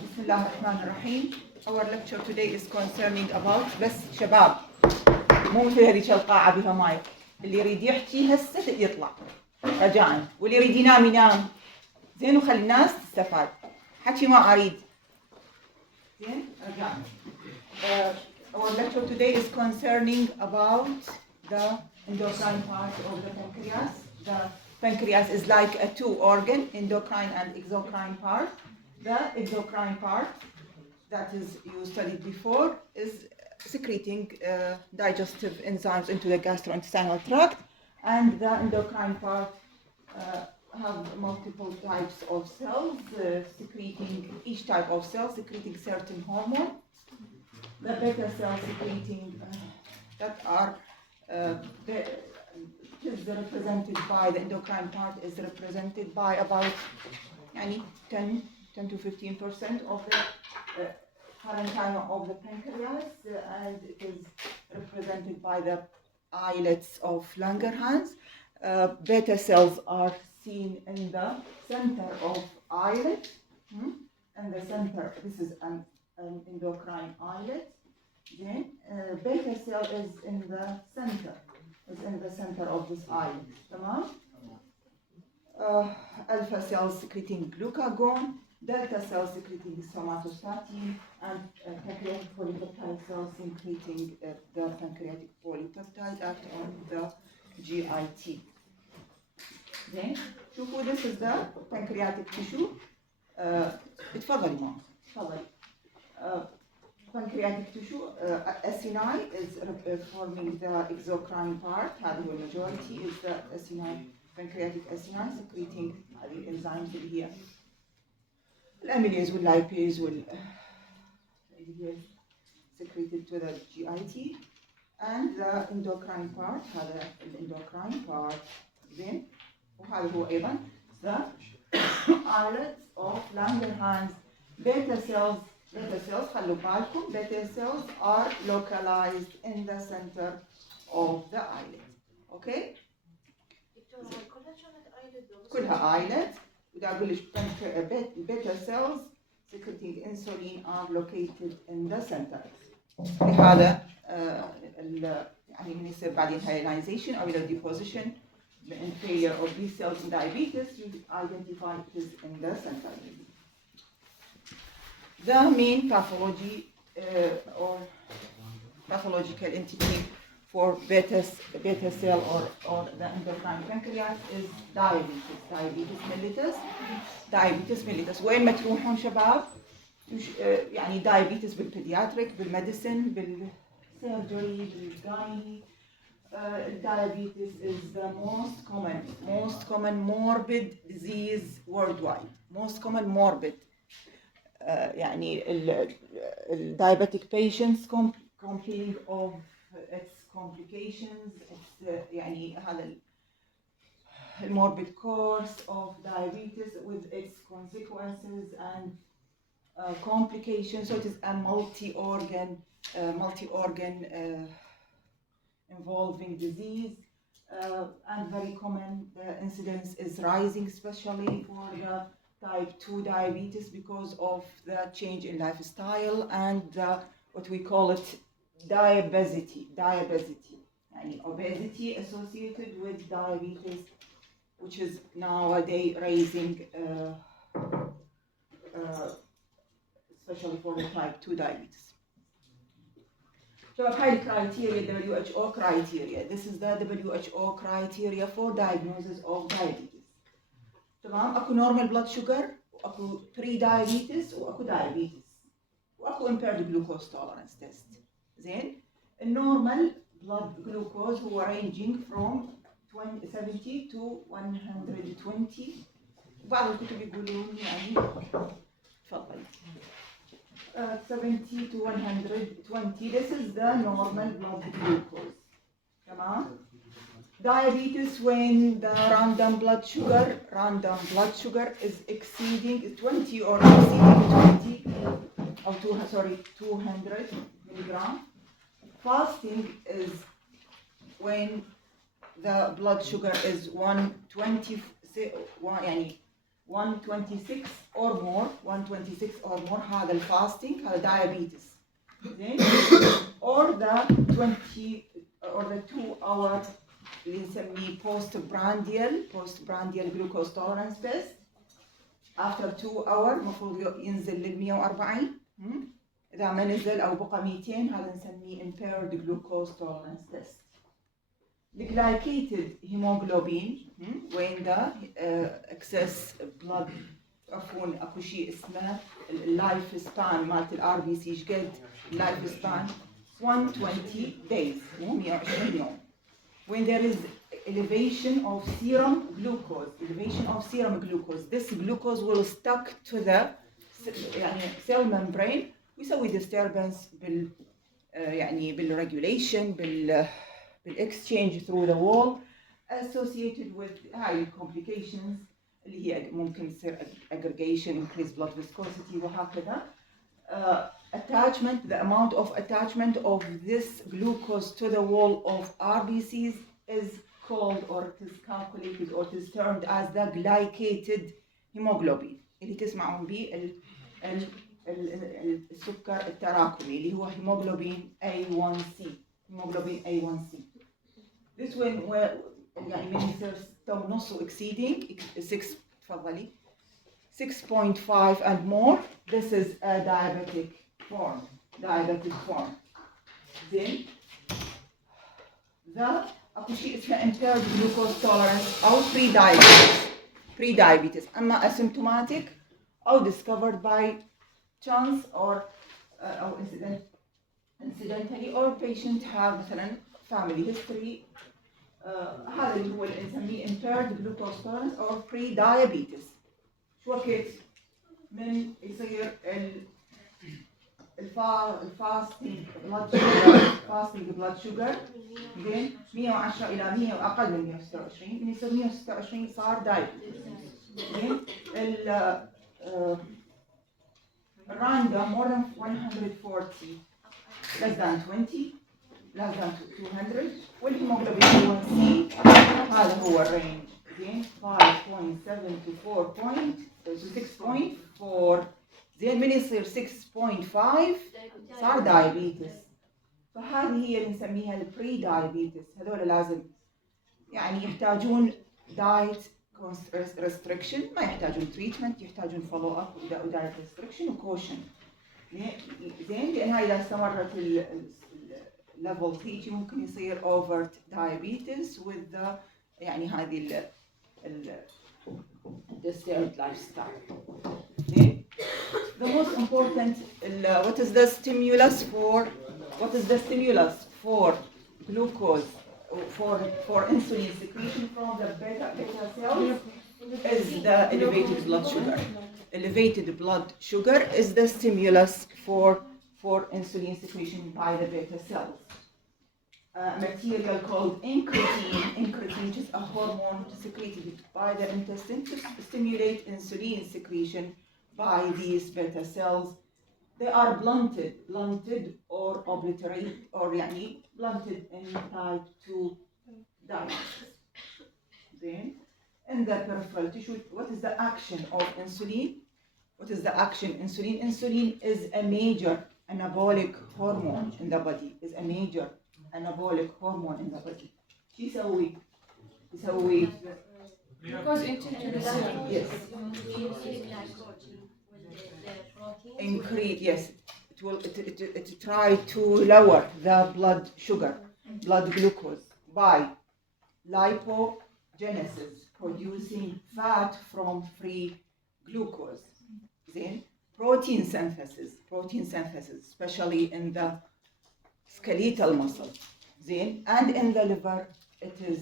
Bismillah ar-Rahman ar-Rahim. Our lecture today is concerning about بس شباب مو مثل هذيك القاعة بها مايك اللي يريد يحكي هسه يطلع رجاء واللي يريد ينام ينام زين وخلي الناس تستفاد حكي ما أريد زين رجاء. Our lecture today is concerning about the endocrine part of the pancreas. The pancreas is like a two organ, endocrine and exocrine part. The exocrine part that is you studied before is secreting digestive enzymes into the gastrointestinal tract, and the endocrine part have multiple types of cells secreting, each type of cell secreting certain hormone. The beta cells secreting that are is represented by the endocrine part is represented by about 10 to 15% of the parenchyma of the pancreas, and it is represented by the islets of Langerhans. Beta cells are seen in the center of islet, and the center. This is an endocrine islet. Then beta cell is in the center. It's in the center of this islet. Tamam? Alpha cells secreting glucagon, delta cells secreting somatostatin, and pancreatic polypeptide cells secreting the pancreatic polypeptide act on the GIT. Then, شوفوا this is the pancreatic tissue. اتفضلي ماما اتفضلي. Pancreatic tissue, acini is forming the exocrine part. هذا هو الماجوريتي is the acini, pancreatic acini secreting هذه الانزيمز اللي هي الاميليز واللايبيز اللي هي secreted to the GIT, and the endocrine part هذا الendocrine part. زين وهذا هو ايضا the islets of Langerhans. Beta cells خلوا بالكم beta cells are localized in the center of the islet. Okay? كلها islet. ودا أقول لك beta cells secreting insulin are located in the center. لهذا يعني من يصير بعدين hyalinization أو إلى deposition in failure of these cells in diabetes, you identify it is in the center. The main pathology or pathological entity for beta cell or the endocrine pancreas is diabetes mellitus. وين ما تروحون شباب يعني diabetes بالبيدياتريك بالميديسن بالسيرجري بالجايني. Diabetes is the most common morbid disease worldwide. Most common morbid. يعني diabetic patients complain of its complications. It's يعني هذا morbid course of diabetes with its consequences and complications. So it is a multi-organ involving disease, and very common. The incidence is rising, especially for the type 2 diabetes because of the change in lifestyle and what we call it diabesity. يعني obesity associated with diabetes, which is nowadays raising, especially for the type 2 diabetes. So high criteria, WHO criteria. This is the WHO criteria for diagnosis of diabetes. تمام؟ اكو normal blood sugar واكو pre-diabetes واكو diabetes واكو impaired glucose tolerance test. زين؟ النورمال blood glucose هو ranging from 70 to 120. بعض الكتب يقولون يعني تفضل 70 to 120. This is the normal blood glucose. تمام؟ Diabetes, when the random blood sugar is exceeding 20 or exceeding 200 milligram. Fasting is when the blood sugar is 120 126 or more هذا الفاستنج هذا diabetes زين or the 20 or the 2 hour اللي نسميه postprandial glucose tolerance test after 2 hour المفروض ينزل لل 140 إذا ما نزل أو بقى 200 هذا نسميه impaired glucose tolerance test. الجلايكيتد هيموغلوبين وين ذا excess blood عفوا اكو شيء اسمه اللايف سبان مالت الار بي سي ايش قد اللايف سبان 120 days مو 120 يوم. When there is elevation of serum glucose this glucose will stuck to the يعني cell membrane ويسوي disturbance بال يعني بالregulation بالاكسشينج through the wall associated with هاي complications اللي هي ممكن تصير aggregation increased blood viscosity وهكذا. Attachment, the amount of attachment of this glucose to the wall of RBCs is called or it is calculated or it is termed as the glycated hemoglobin اللي تسمعون به السكر التراكمي اللي هو hemoglobin A1C. This one يعني من يصير ونص exceeding 6 تفضلي 6.5 and more this is a diabetic form. زين ذا اكو شيء اسمه impaired glucose tolerance او pre-diabetes اما asymptomatic او discovered by chance or او incidentally or patient have مثلا family history هذا اللي هو اللي نسميه impaired glucose tolerance or pre-diabetes. شو وقت من يصير الفاستنج blood sugar بين 110 إلى 100 وأقل من 126 من يصير 126 صار diabetes. زين random more than 140 less than 20 less than 200 والهيموغلوبين A1C هذا هو الرينج زين 5.7 to 6.4 زين من يصير 6.5 صار دايابيتس. فهذه هي اللي نسميها البري دايابيتس. هذول لازم يعني يحتاجون دايت ريستريكشن ما يحتاجون تريتمنت يحتاجون فولو اب ودايت ريستريكشن وكوشن زين لان هاي اذا استمرت الليفل هيجي ممكن يصير اوفرت دايابيتس with the يعني هذه disturbed lifestyle. The most important what is the stimulus for glucose for insulin secretion from the beta cells is the elevated blood sugar. Elevated blood sugar is the stimulus for insulin secretion by the beta cells. Material called incretin, which is a hormone secreted by the intestine to stimulate insulin secretion by these beta cells. They are blunted or obliterated or يعني blunted in type 2 diabetes. Then in the peripheral tissue, what is the action of insulin? Insulin is a major anabolic hormone in the body. شو يسوي؟ Because into yes. Increase, yes. It try to lower the blood glucose by lipogenesis, producing fat from free glucose. Then protein synthesis, especially in the skeletal muscle. Then and in the liver, it is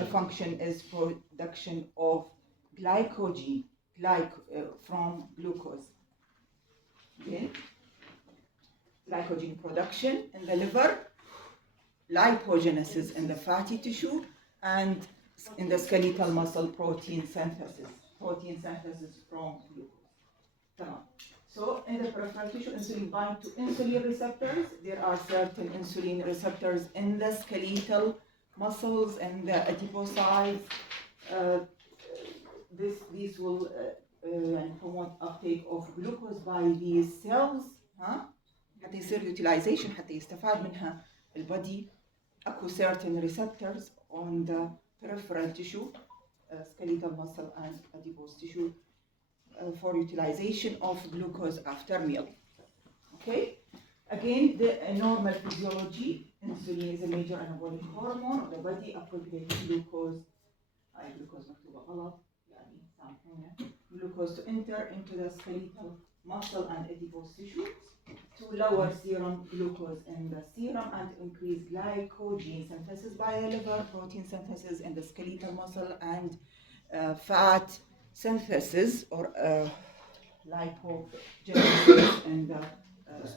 the function is production of glycogen from glucose. Then glycogen production in the liver, lipogenesis in the fatty tissue, and in the skeletal muscle protein synthesis from glucose. So in the peripheral tissue, insulin binds to insulin receptors. There are certain insulin receptors in the skeletal muscles and the adipocytes. These will promote uptake of glucose by these cells حتى يصير utilization حتى يستفاد منها البودي. اكو certain receptors on the peripheral tissue, skeletal muscle and adipose tissue for utilization of glucose after meal. Okay, again the normal physiology, insulin is a major anabolic hormone of the body, upregulates glucose. glucose مكتوبة غلط يعني سامحونا. Glucose to enter into the skeletal muscle and adipose tissue to lower serum glucose in the serum and increase glycogen synthesis by the liver, protein synthesis in the skeletal muscle, and fat synthesis or lipogenesis in the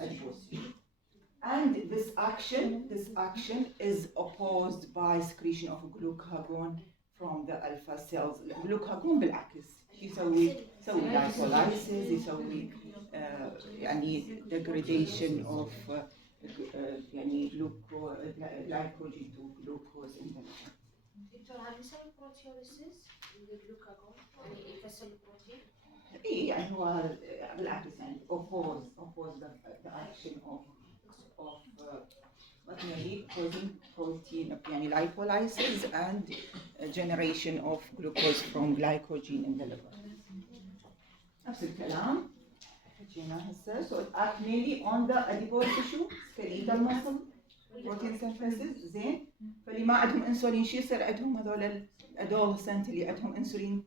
adipose tissue. And this action is opposed by secretion of glucagon from the alpha cells. الجلوكاجون بالعكس يسوي lipolysis، يسوي يعني degradation of يعني glycogen to glucose in the liver. دكتور هل يسوي بروتيوليسيس الجلوكاجون يعني يكسر البروتين؟ إيه يعني هو بالعكس يعني oppose the action of what we need causing protein يعني lipolysis and generation of glucose from glycogen in the liver. نفس الكلام حكينا هسه. So it acts mainly on the adipose tissue, skeletal muscle, protein synthesis. زين فاللي ما عندهم انسولين شو يصير عندهم هذول الادولسنت اللي عندهم انسولين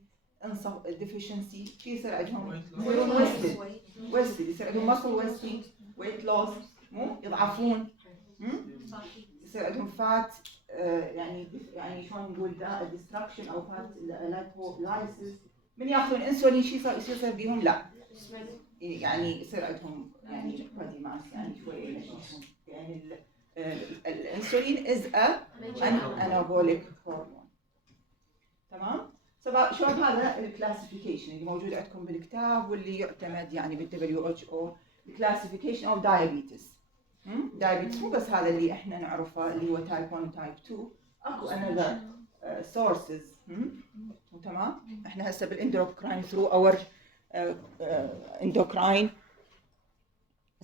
deficiency شو يصير عندهم؟ يصيرون wasted يصير عندهم muscle wasting, weight loss، مو يضعفون، يصير عندهم فات يعني شلون نقول destruction او فات lipolysis. من ياخذون انسولين شو يصير بيهم؟ لا يعني يصير عندهم يعني body mass يعني شويه يعني الانسولين is an anabolic hormone. تمام؟ شلون هذا الكلاسيفيكيشن اللي موجود عندكم بالكتاب واللي يعتمد يعني بال WHO الكلاسيفيكيشن اوف diabetes. diabetes مو بس هذا اللي احنا نعرفه اللي هو type 1 type 2، اكو another sources. تمام؟ احنا هسه بالاندوكراين through our endocrine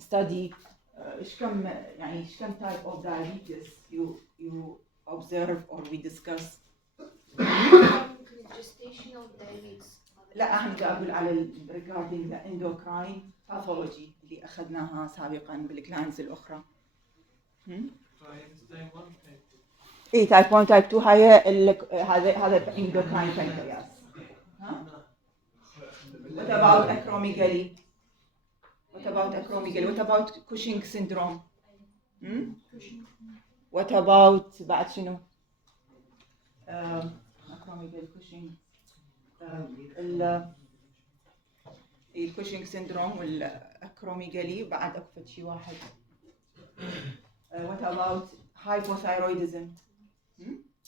study ايش كم type of diabetes you observe or we discuss. gestational diabetes. لا احنا اقول على regarding the endocrine pathology اللي اخذناها سابقا بالجلاندز الاخرى. اي تايب 1 تايب 2 هذا endocrine pancreas. What about acromegaly? What about Cushing syndrome? What about بعد شنو؟ acromegaly Cushing الكوشينج سيندروم والاكروميجالي بعد اكو شيء واحد. What about hypothyroidism?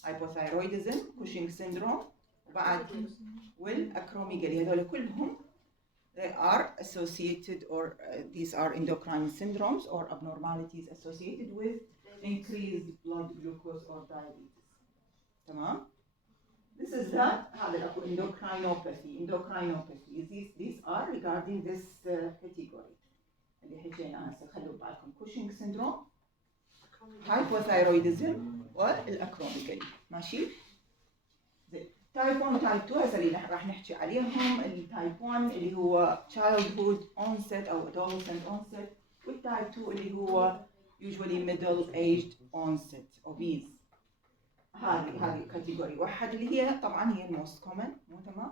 hypothyroidism Cushing syndrome وبعد والاكروميجالي هذول كلهم they are associated or these are endocrine syndromes or abnormalities associated with increased blood glucose or diabetes. تمام؟ This is هذا endocrinopathy. These are regarding this category اللي حكينا هسه. خلوا بالكم Cushing syndrome, hypothyroidism والاكروميجالي. ماشي؟ زين. تايب 1 وتايب 2 هسه اللي راح نحكي عليهم. التايب 1 اللي هو childhood onset او adolescent onset، والتايب 2 اللي هو usually middle aged onset obese. هذه كاتيجوري واحد اللي هي طبعا هي الموست كومن. مو تمام؟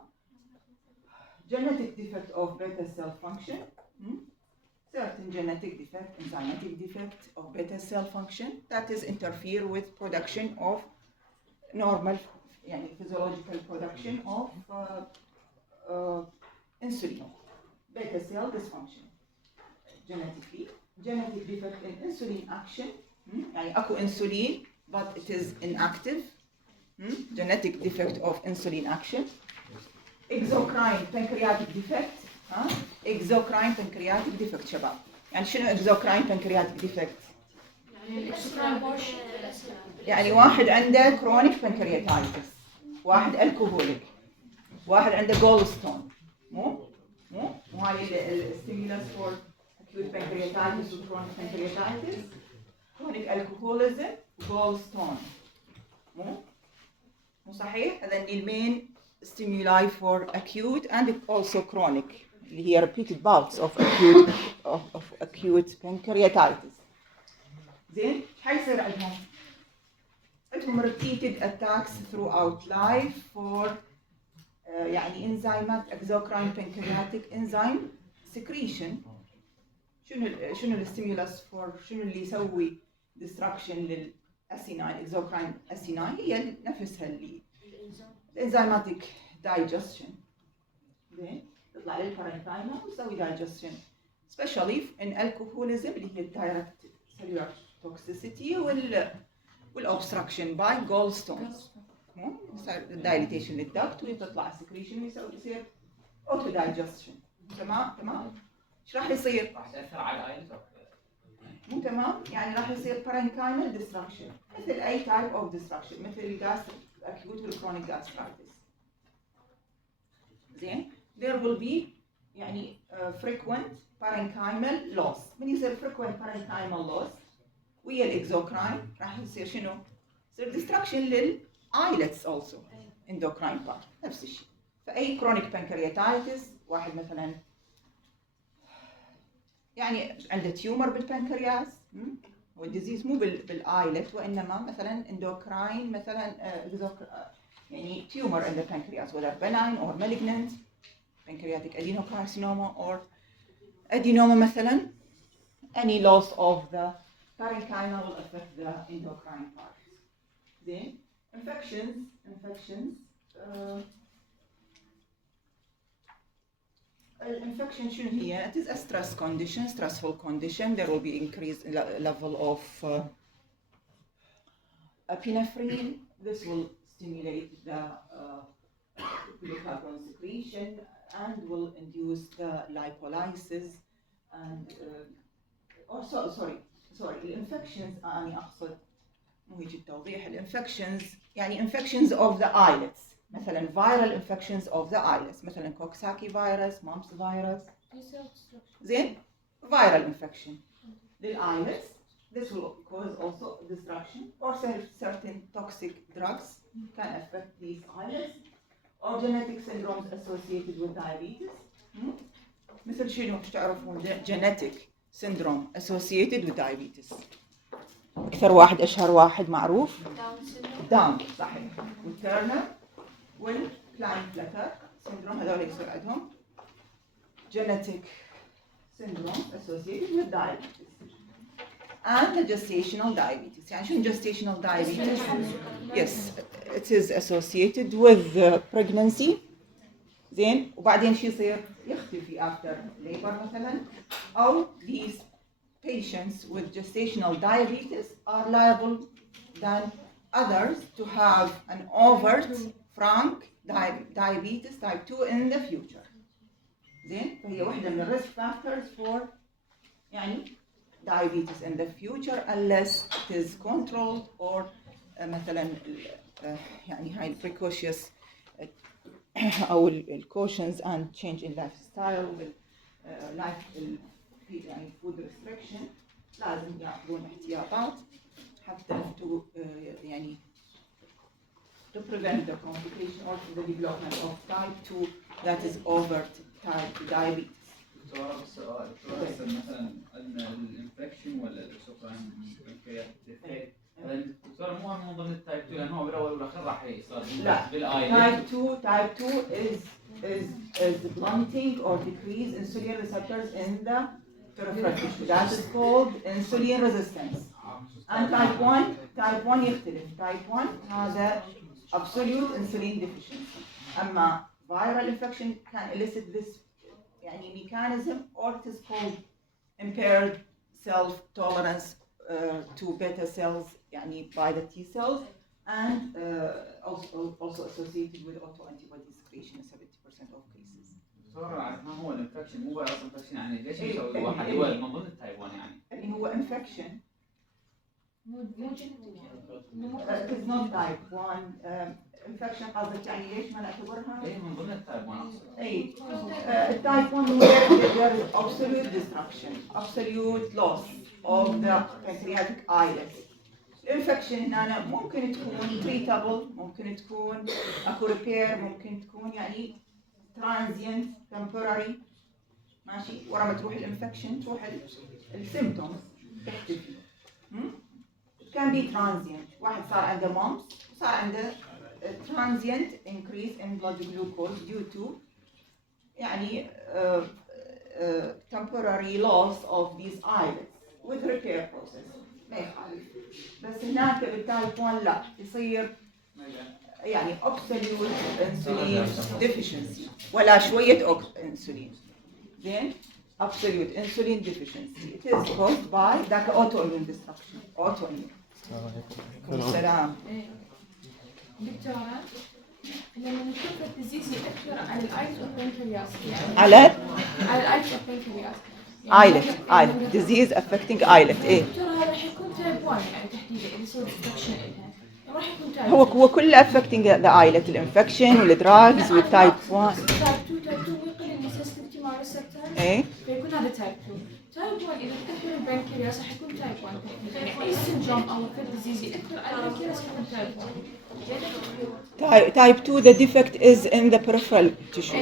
genetic defect of beta cell function. certain genetic defect, enzymatic defect of beta cell function that is interfere with production of normal يعني physiological production of insulin. beta cell dysfunction genetic defect in insulin action. يعني اكو insulin but it is inactive. genetic defect of insulin action. exocrine pancreatic defect. exocrine pancreatic defect شباب. يعني شنو exocrine pancreatic defect؟ يعني واحد عنده chronic pancreatitis، واحد alcoholic، واحد عنده جول ستون مو هاي الستيمولس فور acute pancreatitis و chronic pancreatitis chronic alcoholism جول ستون مو صحيح؟ هذا المين stimuli for acute and also chronic اللي هي repeated bouts of acute pancreatitis. زين ايش حيصير عندهم؟ عندهم repeated attacks throughout life for يعني انزيمات exocrine pancreatic enzyme secretion. شنو الستيمولس فور شنو اللي يسوي destruction للاسيناين exocrine اسيناين هي نفسها اللي الانزيماتيك digestion. زين تطلع للبارنكايما وتسوي digestion especially in alcoholism اللي هي direct cellular toxicity والobstruction by gallstones. يصير dilatation للدكت وتطلع secretion ويصير auto digestion. تمام ايش راح يصير؟ راح تاثر على الايلت مو تمام يعني راح يصير parenchymal destruction مثل اي type of destruction مثل الgastric acute والchronic gastritis. زين there will be يعني frequent parenchymal loss. من يصير frequent parenchymal loss ويا الاكزوكراين راح يصير شنو؟ يصير destruction للايلتس also endocrine part نفس الشيء. فاي chronic pancreatitis واحد مثلا يعني عنده تيومر بالبنكرياس والديزيز مو بالايلت وانما مثلا اندوكراين مثلا يعني تيومر in the pancreas whether benign or malignant pancreatic adenocarcinoma or adenoma مثلا any loss of the parenchyma will affect the endocrine part. Then infections infection شنو هي? It is a stress condition, stressful condition. There will be increased level of epinephrine. This will stimulate the glucagon secretion and will induce the lipolysis and sorry الانفكشنز أنا أقصد مو هيك التوضيح. الانفكشنز يعني infections of the islets مثلا viral infections of the islets مثلا Coxsackie virus, mumps virus. زين viral infection للislets. This will cause also destruction or certain toxic drugs can affect these islets or genetic syndromes associated with diabetes. مثل شنو ايش تعرفون genetic syndrome associated with diabetes؟ أكثر واحد أشهر واحد معروف داون صحيح والتيرنر والكلاينفلتر syndrome هذول يصير عندهم genetic syndrome associated with diabetes and the gestational diabetes. يعني شنو gestational diabetes؟ Yes, it is associated with pregnancy. زين وبعدين شو يصير؟ يختفي after labor مثلا أو these patients with gestational diabetes are liable than others to have an overt frank diabetes type 2 in the future. زين فهي واحدة من الريسك factors for يعني diabetes in the future unless it is controlled or مثلا يعني هاي precocious أو cautions and change in lifestyle life يعني food restriction لازم يأخذون احتياطات حتى يعني to prevent the complication or the development of type 2 that is overt type diabetes. دكتورة بالسؤال دكتورة مثلا عندنا الانفكشن ولا السكران بنكرياتيك دكتورة مو من ضمن التايب 2 لأنه هو بالأول والآخر راح يصير لا type 2 is blunting or decrease insulin receptors in the peripheral tissue that is called insulin resistance. and type 1 يختلف. type 1 هذا absolute insulin deficiency. أما viral infection can elicit this يعني mechanism or it is called impaired self tolerance to beta cells يعني by the T cells and also associated with autoantibody secretion in 70% of cases. دكتورة ما هو الانفكشن مو فيروس انفكشن يعني ليش يسوي الواحد هو من ضمن التايب 1 يعني؟ اللي هو infection. It is not type 1. انفكشن قصدك يعني ليش ما نعتبرها؟ ايه من ضمن التايب 1 اقصد. اي التايب 1 there is absolute destruction, absolute loss of the pancreatic islet. الانفكشن هنا ممكن تكون treatable، ممكن تكون اكو repair، ممكن تكون يعني transient temporary، ماشي. ورا ما تروح الانفكشن تروح السيمبتومز تختفي. كان بي transient، واحد صار عنده mumps وصار عنده transient increase in blood glucose due to يعني temporary loss of these islets with repair process. ما يخالف. بس هناك بالتايب 1 لا، يصير يعني absolute insulin deficiency ولا شوية انسولين. زين absolute insulin deficiency. It is caused by ذاك autoimmune destruction. autoimmune. السلام. دكتورة لما نشوف الديزيز يأثر على الايلت والبنكرياس يعني على الايلت والبنكرياس islet disease affecting islet. ايه دكتورة هذا راح يكون تايب 1 يعني تحديدا اللي يصير ديستركشن لها راح يكون تايب هو كله affecting the islet الانفكشن والدراجز والتايب 1. تايب 2 يقل النسيستيفيتي مع الريسبتورز ايه فيكون هذا تايب 2. تايب 1 اذا تاثر البنكرياس راح يكون تايب 1 يعني اي سندروم او فيل ديزيز ياثر على البنكرياس يكون تايب 1. type 2 the defect is in the peripheral tissue.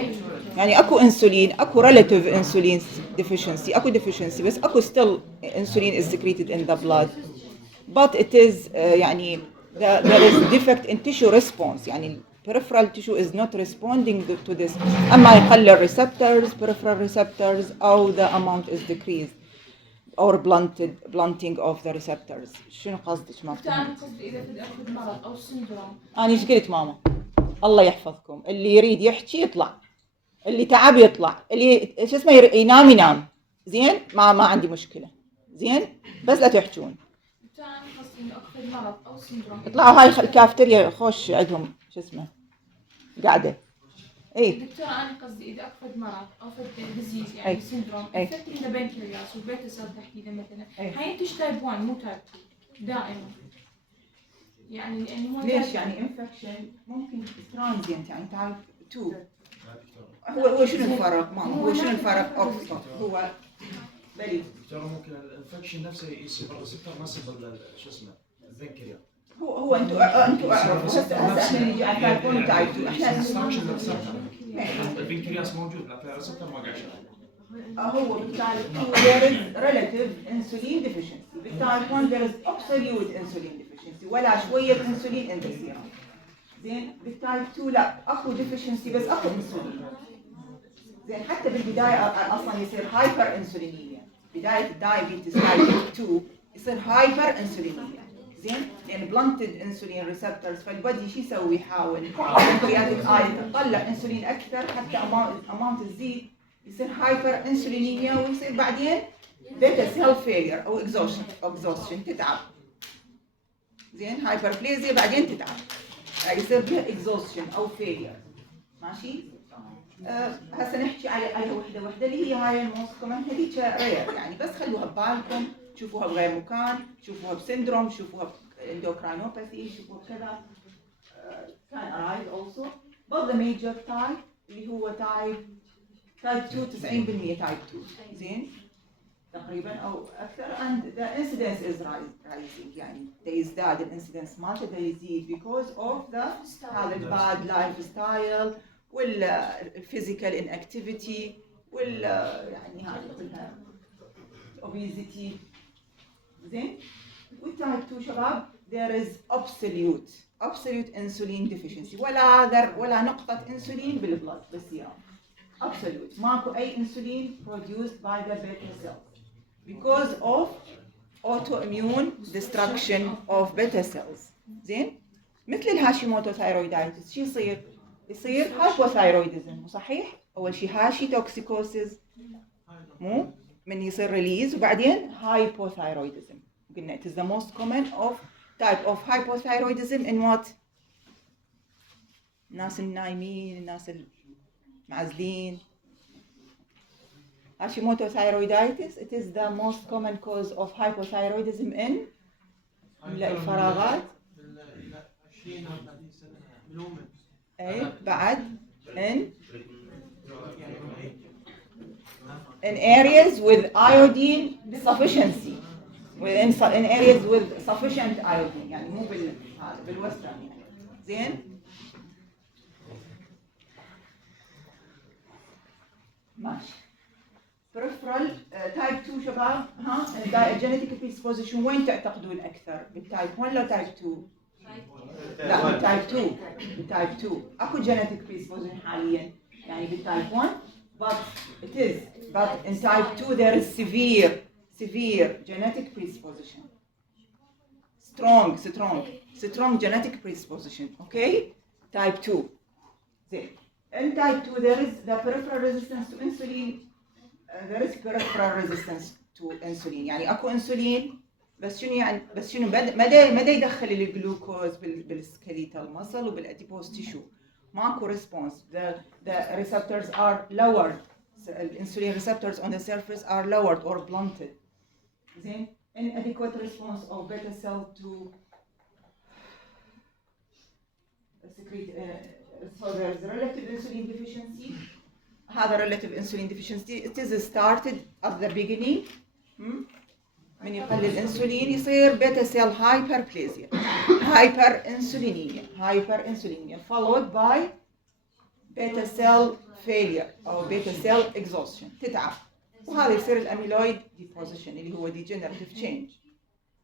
يعني اكو انسولين، اكو relative insulin deficiency، اكو deficiency بس اكو still insulin is secreted in the blood but it is يعني there is defect in tissue response. يعني peripheral tissue is not responding to this. اما يقل receptors peripheral receptors او the amount is decreased or blunting of the receptors. شنو قصدك ما انا فهمت؟ قصدي اذا في مرض او سندروم انا ايش قلت ماما؟ الله يحفظكم، اللي يريد يحكي يطلع، اللي تعب يطلع، اللي شو اسمه ينام زين. ما عندي مشكله زين، بس لا تحجون. انا قصدي انه اكو في مرض او سندروم اطلعوا هاي الكافتيريا خوش عندهم شو اسمه قاعده. اي دكتور انا قصدي اذا اكو في مرض او في ديزيز يعني سندروم افكتنج ذا بنكرياس والبيتا سيل تحديدا مثلا حينتج تايب 1 مو تايب 2 دائما يعني لانه ليش يعني انفكشن ممكن ترانزينت يعني تايب 2. هو شنو الفرق ماما؟ هو شنو الفرق اكثر؟ هو بلي ترى ممكن الانفكشن نفسه يصير بالريسبتور ما يصير شو اسمه البنكرياس. هو انتوا اعرفوا هسه احنا نجي على تايب 1 وتايب 2 احنا البنكرياس موجود لكن الريسبتور ما قاعد يشتغل. هو بالتايب 2 there is relative insulin deficiency. بالتايب 1 there is absolute insulin deficiency ولا شويه انسولين in the serum. زين بالتايب 2 لا اكو deficiency بس اكو انسولين. زين حتى بالبدايه اصلا يصير هايبر انسولينيميا. بدايه الدايابيتس تايب 2 يصير هايبر انسولينيميا. زين لان بلانتد انسولين ريسبتورز فالبدي شو يسوي؟ يحاول البنكرياتيك ايلت تطلع انسولين اكثر حتى اماونت تزيد يصير هايبر انسولينيميا ويصير بعدين بيتا سيل فيلير او اكزوشن تتعب. زين هايبربليزيا بعدين تتعب يصير بها اكزوشن او فيلير. ماشي هسه نحكي على وحده اللي هي هاي الموست كومن هذيك رير يعني بس خلوها ببالكم شوفوها بغير مكان، شوفوها بسندروم، شوفوها باندوكراينوباثي، شوفوها بكذا كان ارايز اولسو. but the major type اللي هو تايب 2 90% تايب 2 زين تقريبا او اكثر and the incidence is rising يعني يزداد الانسيدنس مالته يزيد because of the هذا الباد لايف ستايل والفيزيكال انكتيفيتي يعني هذه كلها obesity. زين والتايب 2 شباب there is absolute insulin deficiency ولا نقطة انسولين بالبلد بالسيرم. absolute ماكو اي انسولين produced by the beta cells because of autoimmune destruction of beta cells. زين مثل الهاشيموتو ثايرويدايتس شو يصير هايبوثايرويدزم صحيح؟ اول شيء هاشي توكسيكوسيس مو من يصير ريليز وبعدين هايبوثايرويدزم. قلنا it is the most common of type of hypothyroidism in what؟ الناس النايمين، الناس المعزلين. Hashimoto thyroiditis it is the most common cause of hypothyroidism in الفراغات اي بعد in areas with iodine sufficiency in areas with sufficient iodine يعني مو بالوسترن يعني زين ماشي peripheral type 2 شباب ها genetic predisposition وين تعتقدون اكثر بالتايب 1 ولا تايب 2 لا بالتايب 2 بالتايب 2 اكو genetic predisposition حاليا يعني بالتايب 1 but in type 2 there is severe genetic predisposition strong genetic predisposition okay type 2 زين in type 2 there is the peripheral resistance to insulin there is peripheral resistance to insulin يعني اكو انسولين بس شنو مدى يدخل الجلوكوز بالسكليتال ماسل وبالاديبوز تيشو ماكو response the receptors are lowered the insulin receptors on the surface are lowered or blunted then inadequate response of beta cell to secrete so there is relative insulin deficiency هذا relative insulin deficiency it is started at the beginning من يقلل الانسولين يصير بيتا سيل hyperinsulinemia followed by beta cell failure او beta cell exhaustion تتعب وهذا يصير الاميلويد deposition اللي هو degenerative change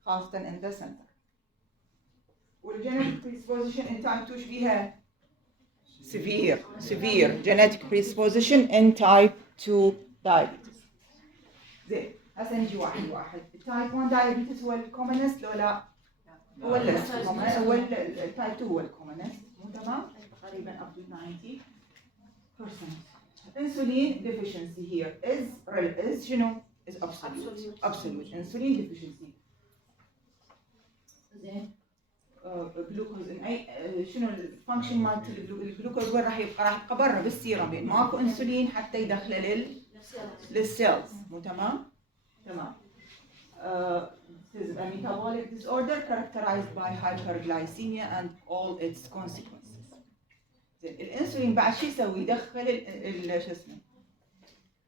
خاصة in the center والgenetic predisposition in type 2 بيها severe genetic predisposition in type 2 diabetes زين هسه نجي واحد التايب 1 diabetes هو الكومنست لو لا هو التايب 2 هو الكومنست مو تمام تقريبا up to 90% insulin deficiency here is شنو is absolute insulin deficiency زين جلوكوز اي شنو الفانكشن مالت الجلوكوز وين راح يبقى برا بالسيرم لان ماكو انسولين حتى يدخله للسيلز مو تمام It is a metabolic disorder characterized by hyperglycemia and all its consequences. الانسولين بعد شو يسوي؟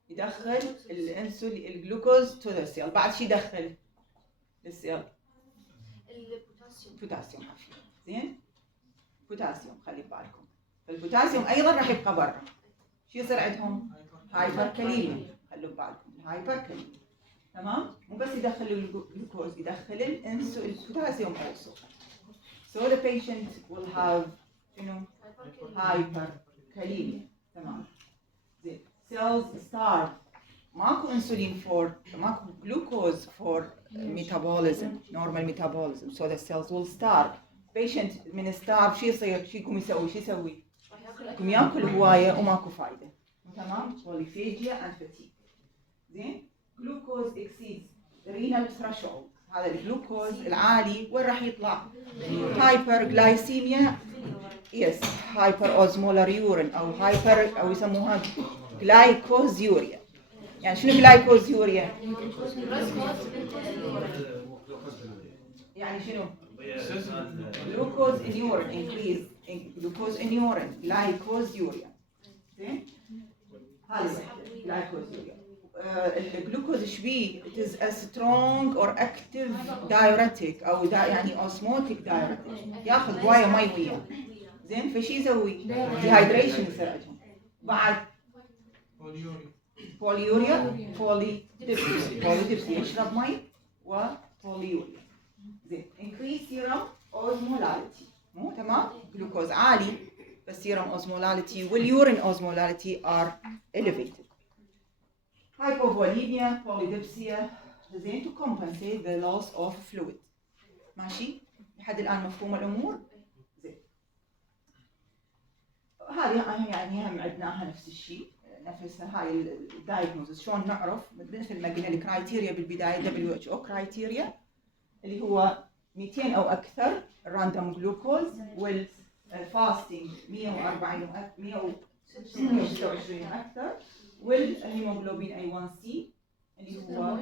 يدخل الانسولين الجلوكوز to the cell بعد شو يدخل للسيل؟ بوتاسيوم عافية زين بوتاسيوم خلي بالكم البوتاسيوم ايضا راح يبقى برا شو يصير عندهم هايبركاليميا خلوا بالكم الهايبركاليميا تمام مو بس يدخل الجلوكوز يدخل البوتاسيوم also so the patient will have hyperkalemia تمام زين cells starve ماكو انسولين ماكو glucose for metabolism normal metabolism so the cells will starve patient من starve شو يصير شو يقوم يسوي يقوم ياكل هوايه وماكو فايده تمام polyphagia and fatigue زين glucose exceeds renal threshold هذا الجلوكوز العالي وين راح يطلع hyperglycemia yes hyperosmolar urine او يسموها glycosuria يعني شنو glycosuria يعني شنو glucose in urine increase glucose in urine glycosuria زين هذا glycosuria الجلوكوز شبيه it is a strong or active diuretic او يعني osmotic diuretic ياخذ هوايه مي وياه زين فشي يسوي dehydration يصير عندهم بعد polydipsia يشرب مي وبوليوريا زين increase serum osmolality مو تمام جلوكوز عالي بس serum osmolality والurine osmolality are elevated hypovolemia polydipsia زين to compensate the loss of fluid ماشي لحد الآن مفهوم الأمور زين هذه يعني هم عدناها نفس الشيء نفسها هاي الدايجنوزس شلون نعرف مثل ما قلنا الكرايتيريا بالبداية WHO كرايتيريا اللي هو 200 أو أكثر راندوم جلوكوز والفاستنج 140 126 أكثر والهيموغلوبين A1C اللي هو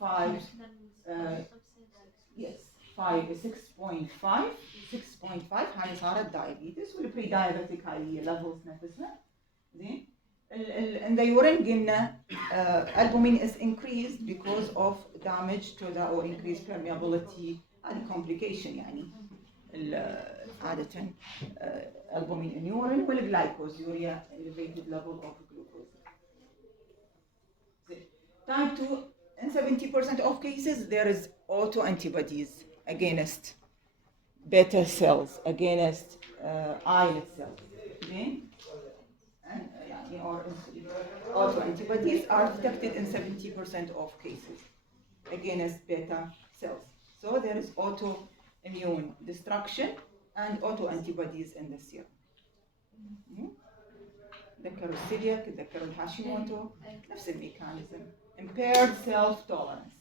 5 yes 6.5 هاي صارت diabetes والبري diabetic هاي levels نفسها زين. in the urine قلنا albumin is increased because of damage to the or increased permeability هذه complication يعني عادة albumin in urine والglycosuria elevated level of glucose. Type 2, in 70% of cases there is autoantibodies against beta cells, against islet cells. Okay? And, or autoantibodies are detected in 70% of cases against beta cells. So there is autoimmune destruction and autoantibodies in the serum. تذكروا السيلياك، تذكروا الهاشيموتو، نفس الميكانيزم. Impaired self tolerance.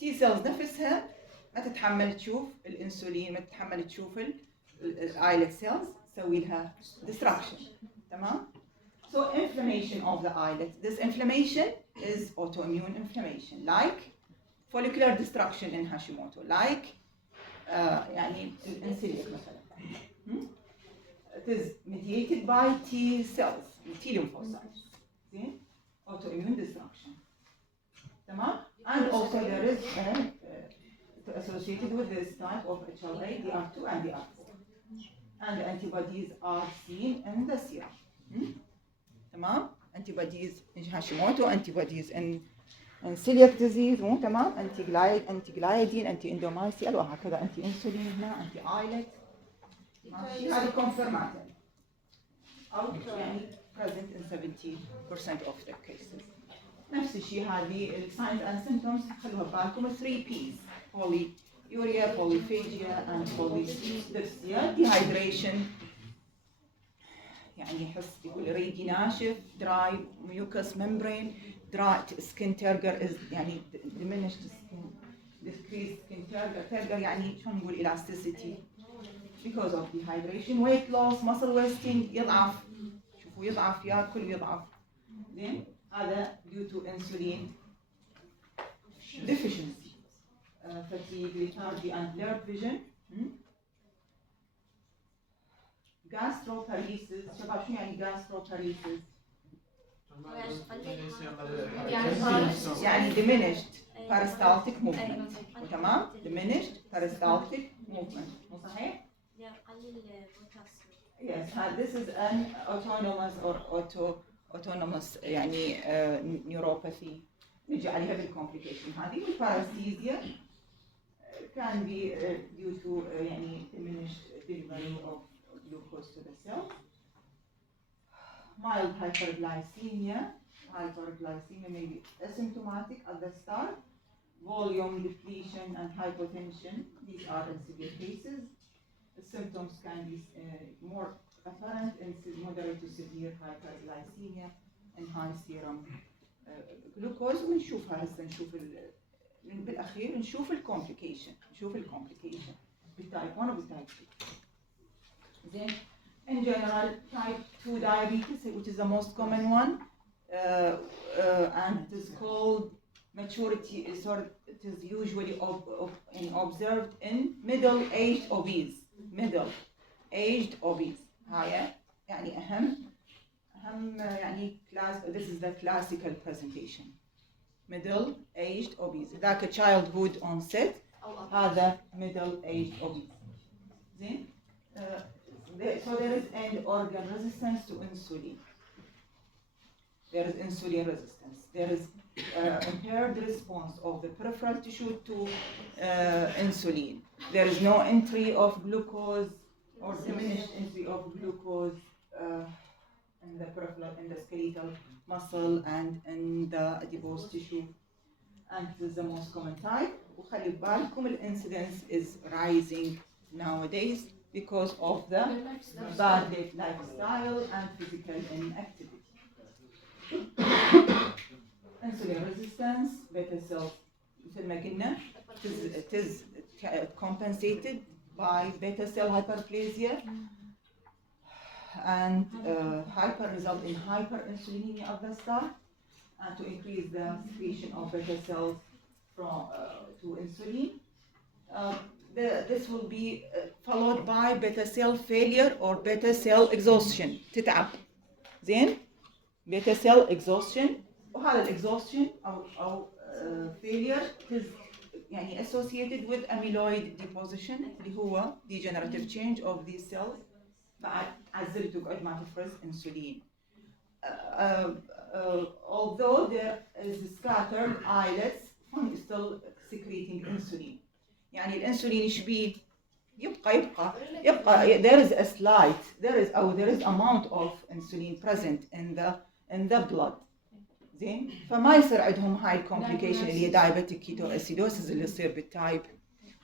T cells نفسها ما تتحمل تشوف الانسولين، ما تتحمل تشوف الايلت سيلز، تسوي لها destruction. تمام؟ So inflammation of the islet. This inflammation is autoimmune inflammation, like follicular destruction in Hashimoto, like يعني الانسولين مثلا. It is mediated by T cells, T lymphocytes. See? Autoimmune destruction. تمام? And also there is associated with this type of HLA, DR2 and DR4. And antibodies are seen in the serum. تمام؟ Antibodies in Hashimoto, antibodies in celiac disease, تمام؟ anti-gliadin, anti-endomysial وهكذا anti-insulin هنا, anti-islet. هذه confirmatory. أو يعني present in 70% of the cases. نفس الشيء هذه ال signs and symptoms خلوها ببالكم 3 P's: polyuria, polyphagia and polydipsia. Dehydration يعني يحس يقول ريقي ناشف, dry mucous membrane, dry skin turgor is يعني diminished skin, decreased skin turgor يعني شلون نقول elasticity because of dehydration. Weight loss, muscle wasting, يضعف, شوفوا يضعف, ياكل ويضعف. زين هذا due to insulin deficiency. Fatigue, lethargy and blurred vision. Gastroparesis. شباب شو يعني gastroparesis؟ يعني diminished peristaltic movement. تمام؟ diminished peristaltic movement. مو صحيح؟ Yes, this is an autonomous or autonomous يعني neuropathy. نجي عليها بالcomplication هذه. والparesthesia can be due to يعني diminished delivery of glucose to the cell. Mild hyperglycemia may be asymptomatic at the start. Volume depletion and hypotension, these are in severe cases. The symptoms can be more apparent in moderate to severe hyperglycemia and high serum glucose. ونشوفها هسه نشوف بالاخير نشوف الكومبليكيشن بالتايب 1 وبالتايب 2. زين in general type 2 diabetes, which is the most common one, and it is called maturity, it is usually observed in middle-aged obese. هاي يعني أهم يعني class. This is the classical presentation. Middle-aged obese. ذاك childhood onset. هذا middle-aged obese. زين. So there is end organ resistance to insulin. There is insulin resistance. There is impaired response of the peripheral tissue to insulin. There is no entry of glucose or diminished entry of glucose in the peripheral, in the skeletal muscle and in the adipose tissue. And this is the most common type. وخلي بالكم الانcidence is rising nowadays because of the bad lifestyle and physical inactivity. Insulin resistance, beta cells, مثل ما قلنا, it is compensated by beta cell hyperplasia, and hyper result in hyperinsulinemia of the start, and to increase the secretion of beta cells from to insulin. This will be followed by beta cell failure or beta cell exhaustion. تتعب. زين؟ beta cell exhaustion وهذا الاكزوستشن او failure is يعني associated with amyloid deposition اللي هو degenerative change of these cells بعد عزلت تقعد ما تفرز انسولين. Although there is scattered islets still secreting insulin. يعني الانسولين ايش بيه؟ يبقى there is a slight there is amount of insulin present in the blood. زين؟ فما يصير عندهم هاي الكومبليكيشن اللي هي diabetic ketoacidosis اللي يصير بالتايب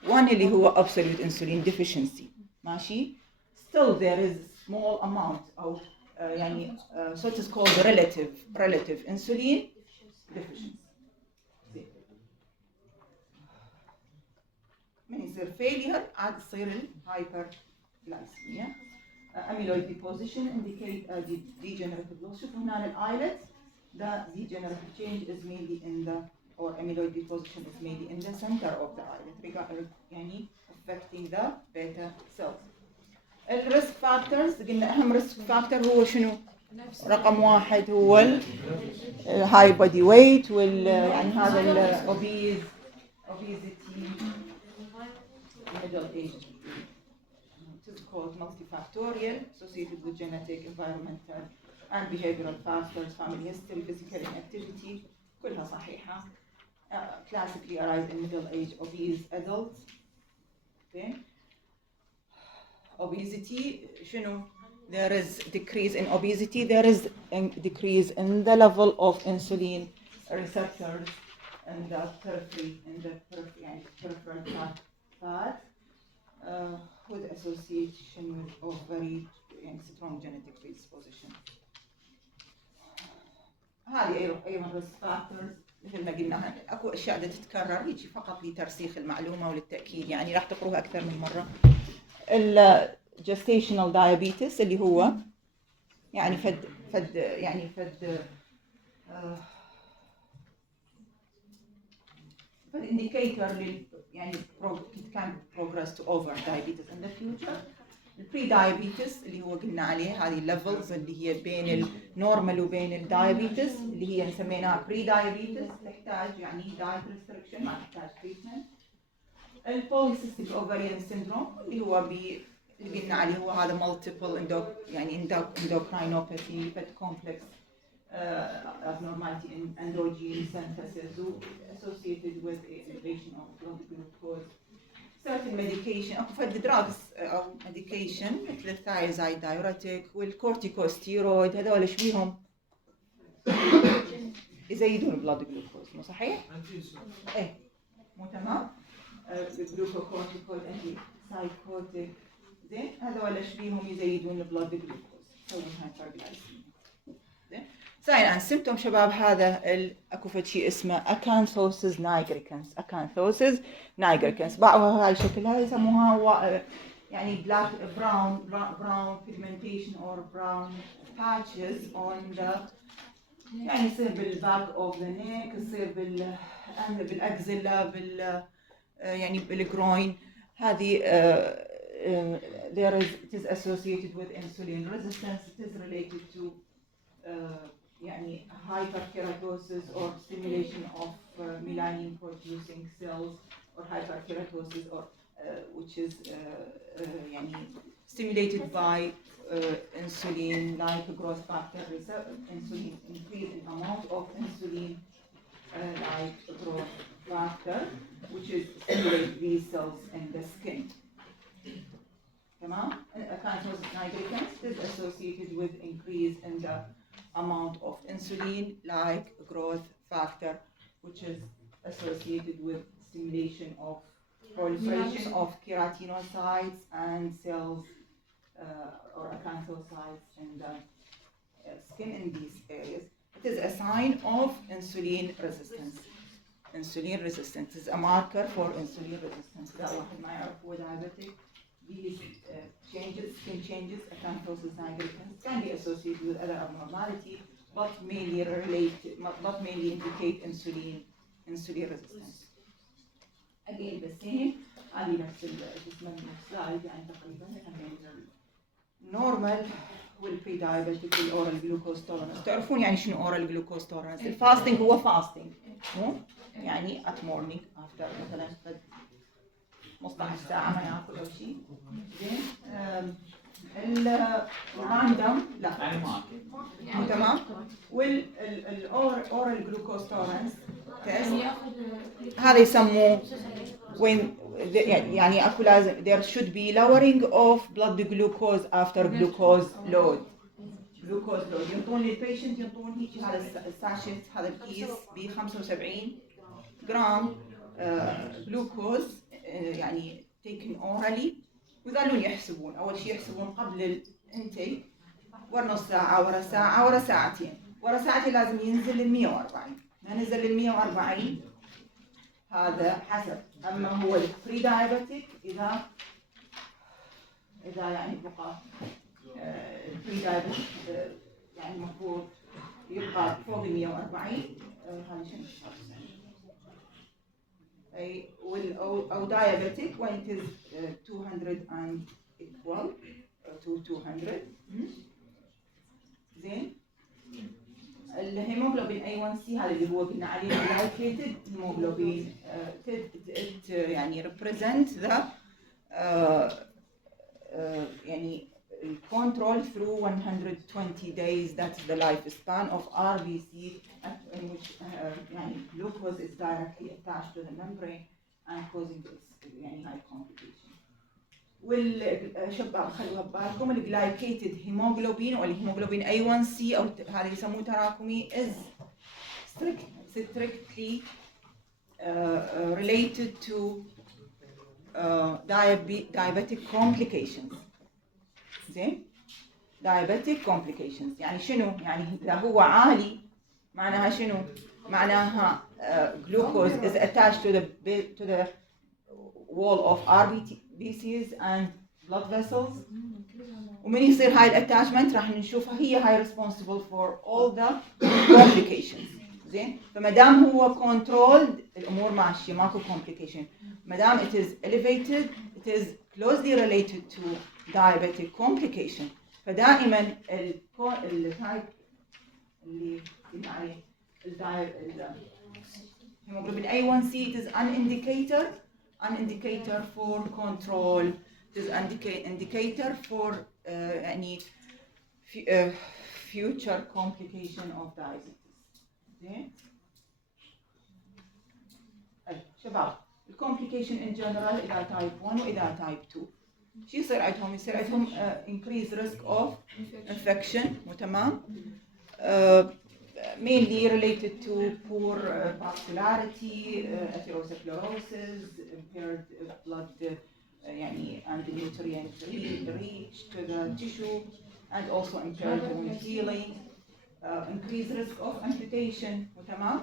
1 اللي هو absolute insulin deficiency. ماشي؟ Still there is small amount of يعني so it is called relative insulin deficiency. من يصير failure عاد تصير الهايبرغلايسيميا. amyloid deposition indicate a degenerative loss. شوفوا هنا الايلت the degenerative change is mainly in the or amyloid deposition is mainly in the center of the islet يعني affecting the beta cells. الريسك فاكتورز قلنا اهم ريسك فاكتور هو شنو؟ رقم واحد هو الهاي بودي ويت يعني هذا الاوبيزيتي middle age. It is called multifactorial, associated with genetic, environmental, and behavioral factors, family history, physical inactivity. كلها صحيحة. Classically arise in middle age obese adults. Okay. Obesity, شنو? There is decrease in obesity. There is a decrease in the level of insulin receptors in the periphery, يعني peripheral fat, with association of very strong genetic predisposition. هذه أيضا risk factors مثل ما قلنا اكو اشياء بدها تتكرر يجي فقط لترسيخ المعلومه وللتاكيد يعني راح تقروها اكثر من مره. الجستيشنال diabetes اللي هو يعني فد indicator يعني it can progress to over diabetes in the future. البري دايابيتس اللي هو قلنا عليه هذه الليفلز اللي هي بين النورمال وبين الدايابيتس اللي هي سميناها بري دايابيتس تحتاج يعني دايت ريستريكشن ما تحتاج تريتمنت. البوليسيستيك اوفريان سيندروم اللي هو اللي قلنا عليه هو هذا مالتيبل اندوكراينوباثي فد كومبلكس abnormality in androgen synthesis associated with elevation of blood glucose. certain medication أو فد drugs أو medication مثل الثايزايد دايوريتيك والكورتيكوستيرويد هذول إيش بيهم؟ يزيدون البلاد جلوكوز مو صحيح؟ إيه مو تمام؟ الجلوكوكورتيكويد أنتي سايكوتيك زين هذول إيش بيهم يزيدون البلاد جلوكوز يسوون هايبرغلايسيميا. زين ساين اند سيمبتوم شباب هذا اكو فد شيء اسمه اكانثوسيس نايجريكنس باعوها هاي شكلها يسموها يعني بلاك براون pigmentation or brown patches on the يعني يصير بالباك اوف ذا نيك يصير بالاكزيلا يعني بالجروين هذه it is associated with insulin resistance. It is related to يعني hyperkeratosis or stimulation of melanin producing cells or hyperkeratosis or which is يعني stimulated by insulin like growth factor insulin increase in amount of insulin like growth factor which is stimulate these cells in the skin. تمام؟ Acanthosis nigricans is associated with increase in the amount of insulin like growth factor which is associated with stimulation of proliferation of keratinocytes and cells or acanthocytes in the skin in these areas. It is a sign of insulin resistance. Insulin resistance is a marker for insulin resistance. إذا واحد ما يعرف هو diabetic these skin changes, acanthosis nigricans can be associated with other abnormality, but mainly indicate insulin resistance. again the same. هذه نفس الجسم السلايد يعني تقريبا نورمال والبري دايابيتيك والاورال جلوكوز تولرنس. تعرفون يعني شنو اورال جلوكوز تولرنس؟ الفاستنج هو فاستنج مو يعني ات مورنينج افتر مثلا 15 ساعه ما ياكل او شيء. زين الراندوم لا مو تمام. والاورال جلوكوز تولرنس تيست هذا يسموه وين يعني اكو لازم there should be lowering of blood glucose after glucose load. glucose load ينطون للبيشنت ينطون هيك هذا الساشيت هذا الكيس ب 75 جرام جلوكوز يعني taken orally ويظلون يحسبون. اول شيء يحسبون قبل الانتيك ورا نص ساعه ورا ساعه ورا ساعتين. ورا ساعتين لازم ينزل لل 140. ما نزل لل 140 هذا حسب. اما هو البري دايابيتيك اذا يعني بقى البري دايابيتيك يعني المفروض يبقى فوق ال 140 هذا شنو اي او diabetic when it is 200 and equal to 200. زين الهيموغلوبين A1C هذا اللي هو قلنا عليه glycated hemoglobin يعني represent the يعني control through 120 days. That's the lifespan of RBC in which يعني glucose is directly attached to the membrane and causing this يعني high complication. والشباب خلوها ببالكم الجلايكيتد هيموغلوبين والهيموغلوبين A1C او هذا يسموه تراكمي is strictly related to diabetic complications. زين diabetic complications يعني شنو؟ يعني إذا هو عالي معناها شنو؟ معناها glucose is attached to the wall of RBCs and blood vessels. ومن يصير هاي الاتاشمنت راح نشوفها هي هاي responsible for all the complications. زين فما دام هو controlled الامور ماشيه ماكو complication. ما دام it is elevated it is closely related to diabetic complication. فدائما التايب اللي قلنا عليه الهيموغلوبين A1C it is an indicator for control. It is indicator for يعني future complication of diabetes. زين شباب الكومبليكيشن in general إذا type 1 وإذا type 2 شو يصير عندهم؟ يصير عندهم increased risk of infection مو تمام؟ mainly related to poor vascularity, atherosclerosis, impaired blood يعني and nutrient reach to the tissue and also impaired wound healing, increased risk of amputation مو تمام؟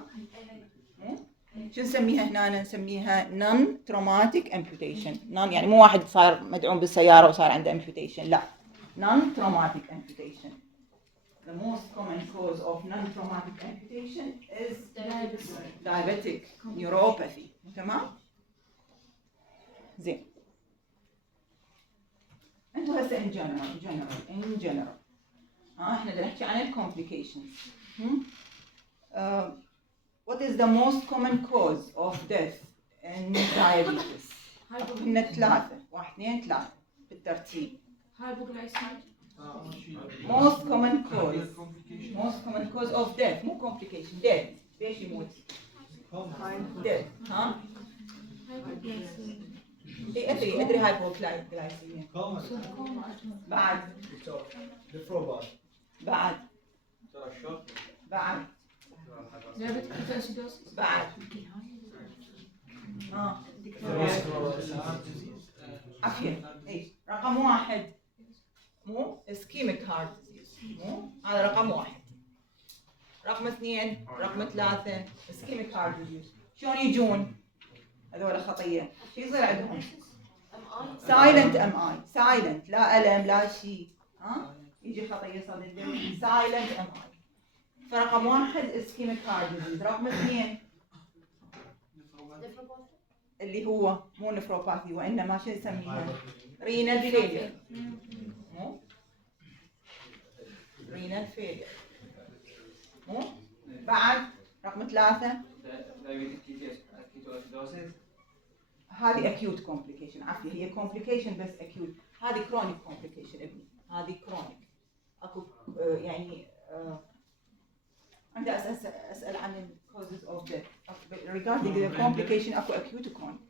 شو نسميها هنا؟ نسميها non traumatic amputation. non يعني مو واحد صار مدعوم بالسيارة وصار عنده amputation لا non traumatic amputation. The most common cause of non-traumatic amputation is diabetic neuropathy. تمام؟ زين. أنتوا هسه in general. إحنا بدنا نحكي عن complications. What is the most common cause of death in diabetes؟ إحنا 3 1 2 3 بالترتيب. most common cause of death مو complication death. ليش يموت؟ death ها؟ أدري هايبوغلايسيميا. بعد عافية. رقم 1 مو ischemic heart disease مو هذا رقم 1. رقم 2 رقم 3 ischemic heart disease. شلون يجون هذول خطية؟ شو يصير عندهم؟ silent MI silent لا ألم لا شيء يجي خطية صدر silent MI. فرقم 1 ischemic heart disease. رقم 2 اللي هو مو نفروباثي وإنما شو نسميها؟ رينال فيلير. مو رينال فيلير. مو بعد رقم 3 هذه acute complication. عافية هي complication بس acute. هذه chronic complication ابني. هذه chronic. أكو يعني عندي أسأل عن ال causes of death. regarding the complication أكو acute chronic.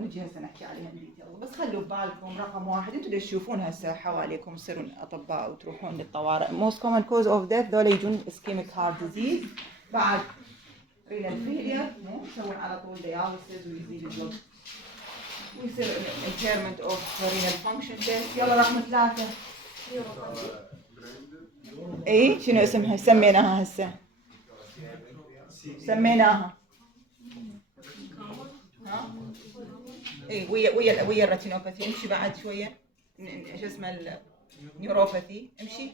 نجي هسه نحكي عليها ديتيل. بس خلوا ببالكم رقم 1 انتم تشوفون هسه حواليكم تصيرون اطباء وتروحون للطوارئ. most common cause of death ذولا يجون ischemic heart disease. بعد renal failure مو يسوون على طول dialysis ويزيد الضغط ويصير impairment of renal function test. يلا رقم 3 اي شنو اسمها؟ سميناها هسه سميناها ها اي ويا الريتينوباثي. امشي بعد شويه شو اسمه النيوروباثي. امشي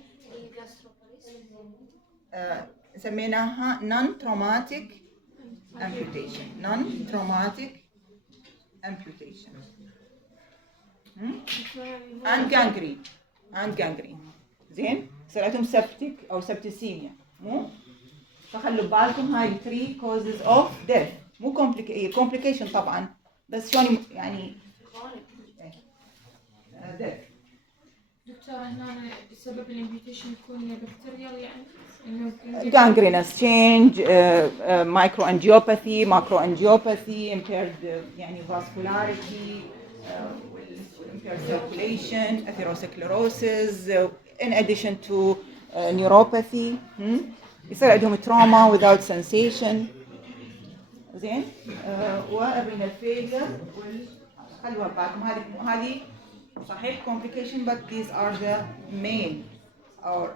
سميناها non traumatic amputation. non traumatic amputation and gangrene. زين صار عندهم سبتيك او سبتيسيميا. مو فخلوا ببالكم هاي 3 causes of death. مو complication طبعا بس شلون يعني death. دكتور هنا سبب الامبيوتيشن يكون بكتيريال يعني انه gangrenous change, microangiopathy, macroangiopathy, impaired يعني vascularity, impaired circulation, atherosclerosis, in addition to neuropathy. يصير عندهم trauma without sensation. زين والرينال فيلير خلوها بالكم. هذه صحيح complication but these are the main or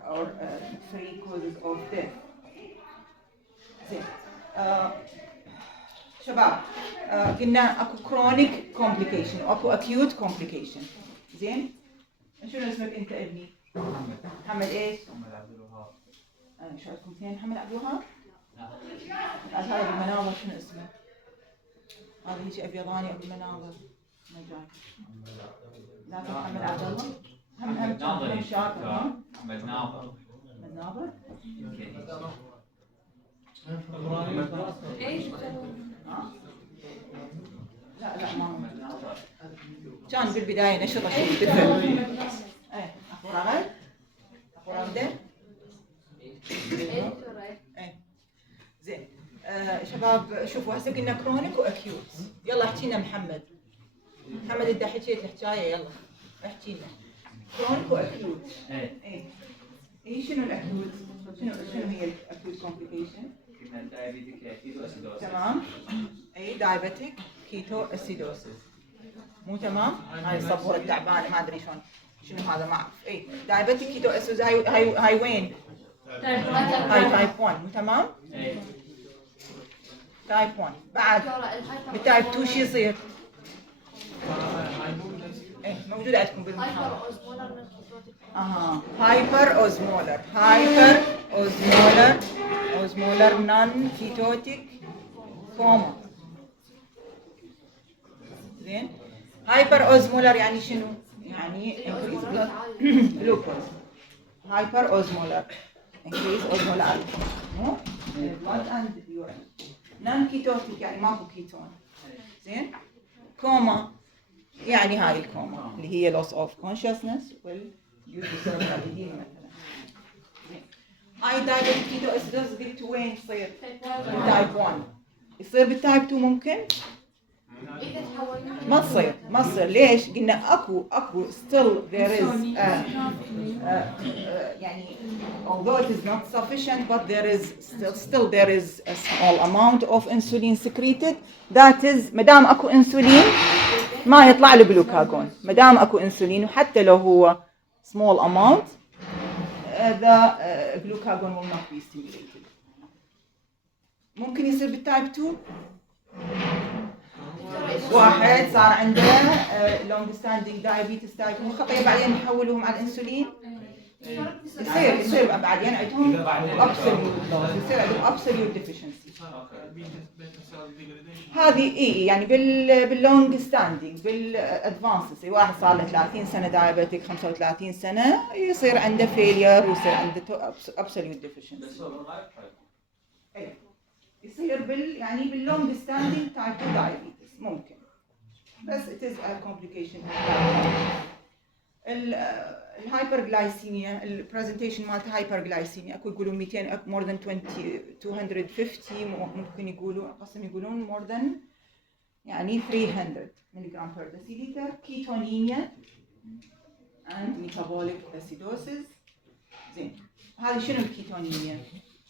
3 causes of death. زين شباب قلنا اكو chronic complication واكو acute complication. زين شنو اسمك انت ابني؟ محمد ايش؟ محمد عبد الوهاب. شو عندكم اثنين محمد عبد الوهاب؟ هذا بالمناظر شنو اسمه؟ هذا هيجي ابيضاني ابو المناظر ما جاي. لا محمد عبد الله. محمد ناظر. شاطر. محمد ناظر. محمد ناظر؟ ايش لا ما كان بالبدايه نشطه شيء بالفعل. ايه اخو رغد؟ اخو رغده؟ ايه زين شباب شوفوا هسه قلنا كرونيك واكيوت. يلا احكي لنا محمد انت حكيت الحكايه يلا احكي لنا كرونيك واكيوت. ايه شنو الاكيوت؟ شنو هي الاكيوت كومبليكيشن؟ قلنا دايابيتيك كيتو اسيدوسيس. تمام. اي دايابيتيك كيتو اسيدوسيس. مو تمام؟ هاي الصبوره التعبانه ما ادري شنو هذا ما اعرف. اي دايابيتيك كيتو اسيدوسيس هاي وين؟ هاي تايب 1 مو تمام؟ تايب 1. بعد بالتايب 2 شو يصير؟ ايه موجوده عندكم بالمحاضره. هايبر اوزمولر نون كيتوتيك كوما. زين هايبر اوزمولر يعني شنو؟ يعني increase blood glucose. هايبر اوزمولر increase osmolarity. مو blood and urine. نون كيتوتيك يعني ماكو كيتون. زين كوما يعني هاي الكوما اللي هي loss of consciousness واليوتيسيرال إديما مثلا. هاي دايابيتيك كيتو اسيدوز قلت وين يصير؟ بالتايب 1. يصير بالتايب 2 ممكن؟ ما تصير ليش؟ قلنا اكو still there is يعني although it is not sufficient but there is a small amount of insulin secreted. that is مدام اكو انسولين ما يطلع له جلوكاجون. مدام اكو انسولين وحتى لو هو small amount the glucagon will not be stimulated. ممكن يصير بالتايب 2. واحد صار عنده long standing diabetes type 2 خطية بعدين يحولوهم على الانسولين. يصير بعدين عندهم absolute loss. يصير عندهم absolute deficiency. هذه يعني باللونج ستاندينج بالادفانسز، واحد صار له 30 سنه دايابيتيك 35 سنه يصير عنده فيلير ويصير عنده ابسوليوت ديفيشنسي. بس هو بالغالب تايب. اي يصير يعني باللونج ستاندينج تايب 2 دايابيتس ممكن، بس it is a complication. الهايبرغلايسيميا، البرزنتيشن مالت هايبرغلايسيميا اكو يقولون 200 more than 250 ممكن يقولون قسم يقولون more than يعني 300 ملغ per deciliter. كيتونيميا and metabolic acidosis. زين هذه شنو الكيتونيميا؟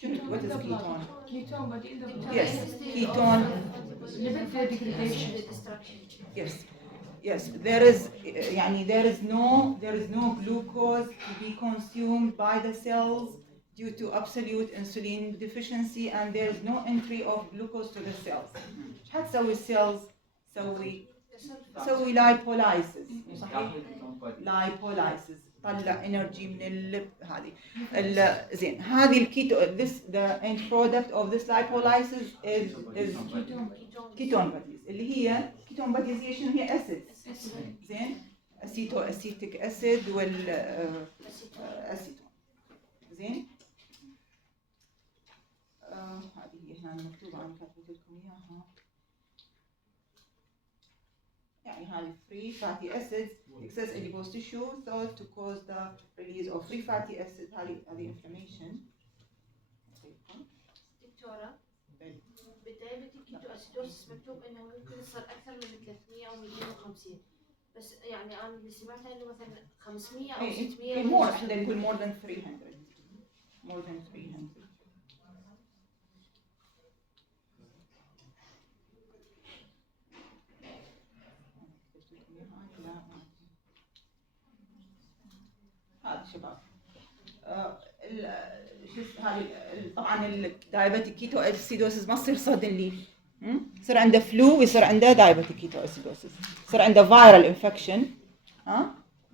شنو what is ketone؟ كيتون بعدين Yes, ketone. lipid degradation. Yes, yes. There is no glucose to be consumed by the cells due to absolute insulin deficiency, and there is no entry of glucose to the cells. شو حتسوي السيلز؟ تسوي lipolysis. صحيح؟ lipolysis طلع انرجي من هذه زين. هذه الكيتو the end product of this lipolysis is ketone bodies اللي هي ketone bodies هي شنو؟ هي acids. زين اسيتيك اسيد والاسيتون. زين هذه هي هنا مكتوبه انا كاتبه لكم اياها. يعني هذه free fatty acids excess adipose tissue thought to cause the release of free fatty acids. هذه inflammation. دكتورة بالدايابيتيك كيتو اسيدوسس مكتوب انه ممكن يصير اكثر من 300 او 250 بس يعني انا اللي سمعت انه مثلا 500 او 600 more احنا نقول more than 300 more than 300. هذا شباب هذه طبعا الدايابيتيك كيتو اسيدوسيس ما تصير suddenly. يصير عنده فلو ويصير عنده دايابيتيك كيتو اسيدوسيس. يصير عنده فايرال انفكشن.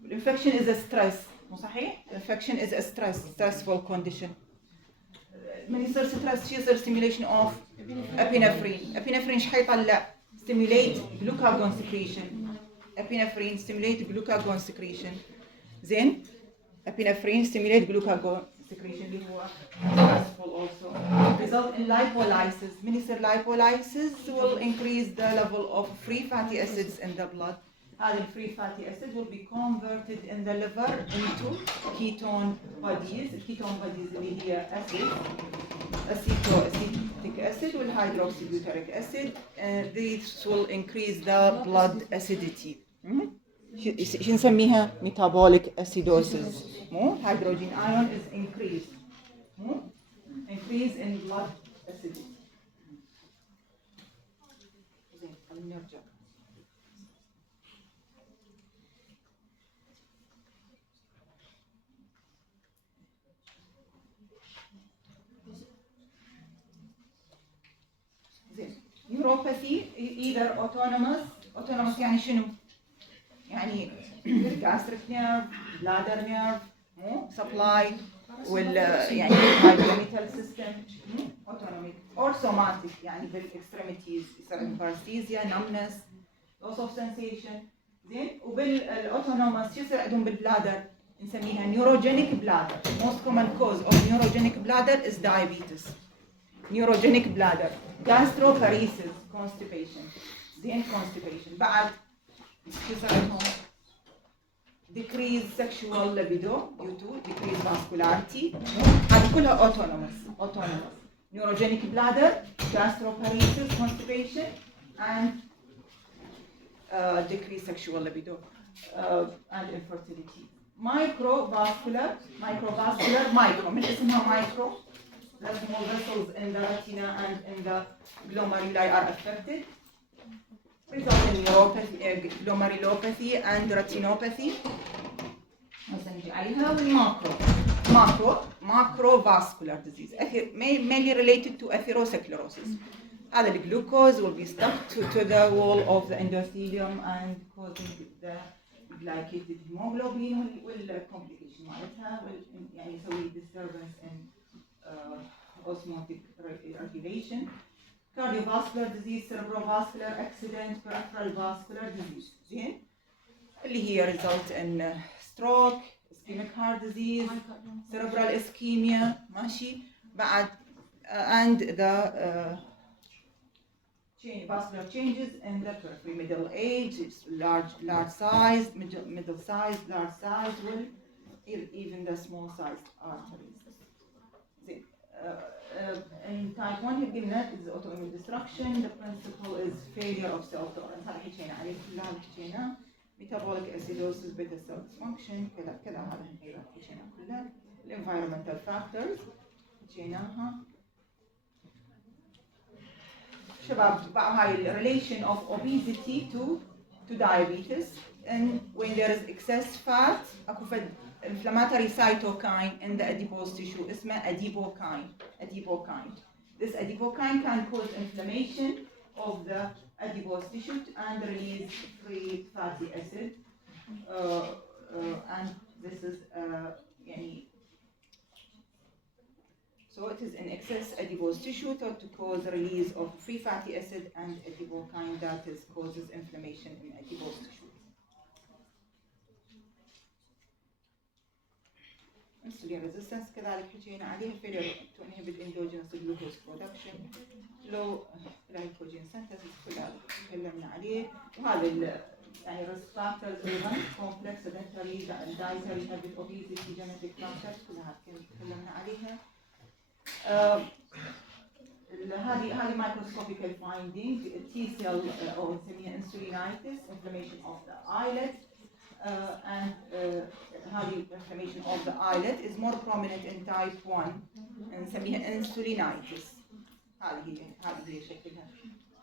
الانفكشن از ستريس مو صحيح؟ الانفكشن از stressful condition. من يصير ستريس شو يصير؟ stimulation of epinephrine. epinephrine ايش حيطلع؟ stimulate glucagon secretion. epinephrine stimulate glucagon secretion. زين epinephrine stimulate glucagon secretion اللي هو stressful also. Result in lipolysis. من يصير lipolysis will increase the level of free fatty acids in the blood. هذه free fatty acid will be converted in the liver into ketone bodies. الكيتون bodies اللي هي acid, acetic acid والhydroxybutyric acid. This will increase the blood acidity. شو نسميها؟ metabolic acidosis. مو hydrogen ion is increased. مو increase in blood acidity. زين خلينا نرجع. زين neuropathy either autonomous يعني شنو؟ يعني gastric nerve, bladder nerve, supply يعني genital system autonomic or somatic يعني بالextremities يصير عندهم paresthesia, numbness, loss of sensation. زين وبالاوتونوموس شو يصير عندهم بالبلادر؟ نسميها neurogenic bladder. Most common cause of neurogenic bladder is diabetes. Neurogenic bladder, gastroparesis, constipation. زين constipation بعد شو يصير عندهم؟ decrease sexual libido due to decrease vascularity. هذه كلها autonomous. Neurogenic bladder, gastroparesis, constipation, and decrease sexual libido and infertility. Microvascular, من اسمها micro. The small vessels in the retina and in the glomeruli are affected. Result in neuropathy, glomerulopathy and retinopathy. هسه نجي عليها macrovascular disease mainly related to atherosclerosis. هذا الجلوكوز will be stuck to the wall of the endothelium and causing the glycated hemoglobin والcomplication مالتها يعني يسوي disturbance in osmotic regulation. cardiovascular disease, cerebrovascular accident, peripheral vascular disease. زين اللي هي result in stroke, ischemic heart disease, cerebral ischemia. ماشي بعد and the vascular changes in the periphery, middle age, large size, middle size, large size, well, even the small sized arteries. In type 1 قلنا is autoimmune destruction. The principle is failure of cell tolerance. هذا حكينا عليه كلها حكينا. Metabolic acidosis, beta cell dysfunction كذا هذا حكينا كلها. Environmental factors حكيناها. شباب هاي relation of obesity to diabetes, and when there is excess fat اكو فد inflammatory cytokine in the adipose tissue اسمه adipokine. This adipokine can cause inflammation of the adipose tissue and release free fatty acid, and this is يعني so it is in excess adipose tissue thought to cause release of free fatty acid and adipokine that is causes inflammation in adipose tissue. Insulin resistance كذلك حكينا عليها. failure to inhibit endogenous glucose production, low glycogen synthesis كلها تكلمنا عليه. وهذا يعني risk factors أيضا complex sedentary dietary habit, obesity, genetic factors كلها تكلمنا عليها. هذه microscopical finding T cell أو نسميها insulinitis, inflammation of the islet, and هذه inflammation of the islet is more prominent in type 1 نسميها insulinitis. هذه هي شكلها.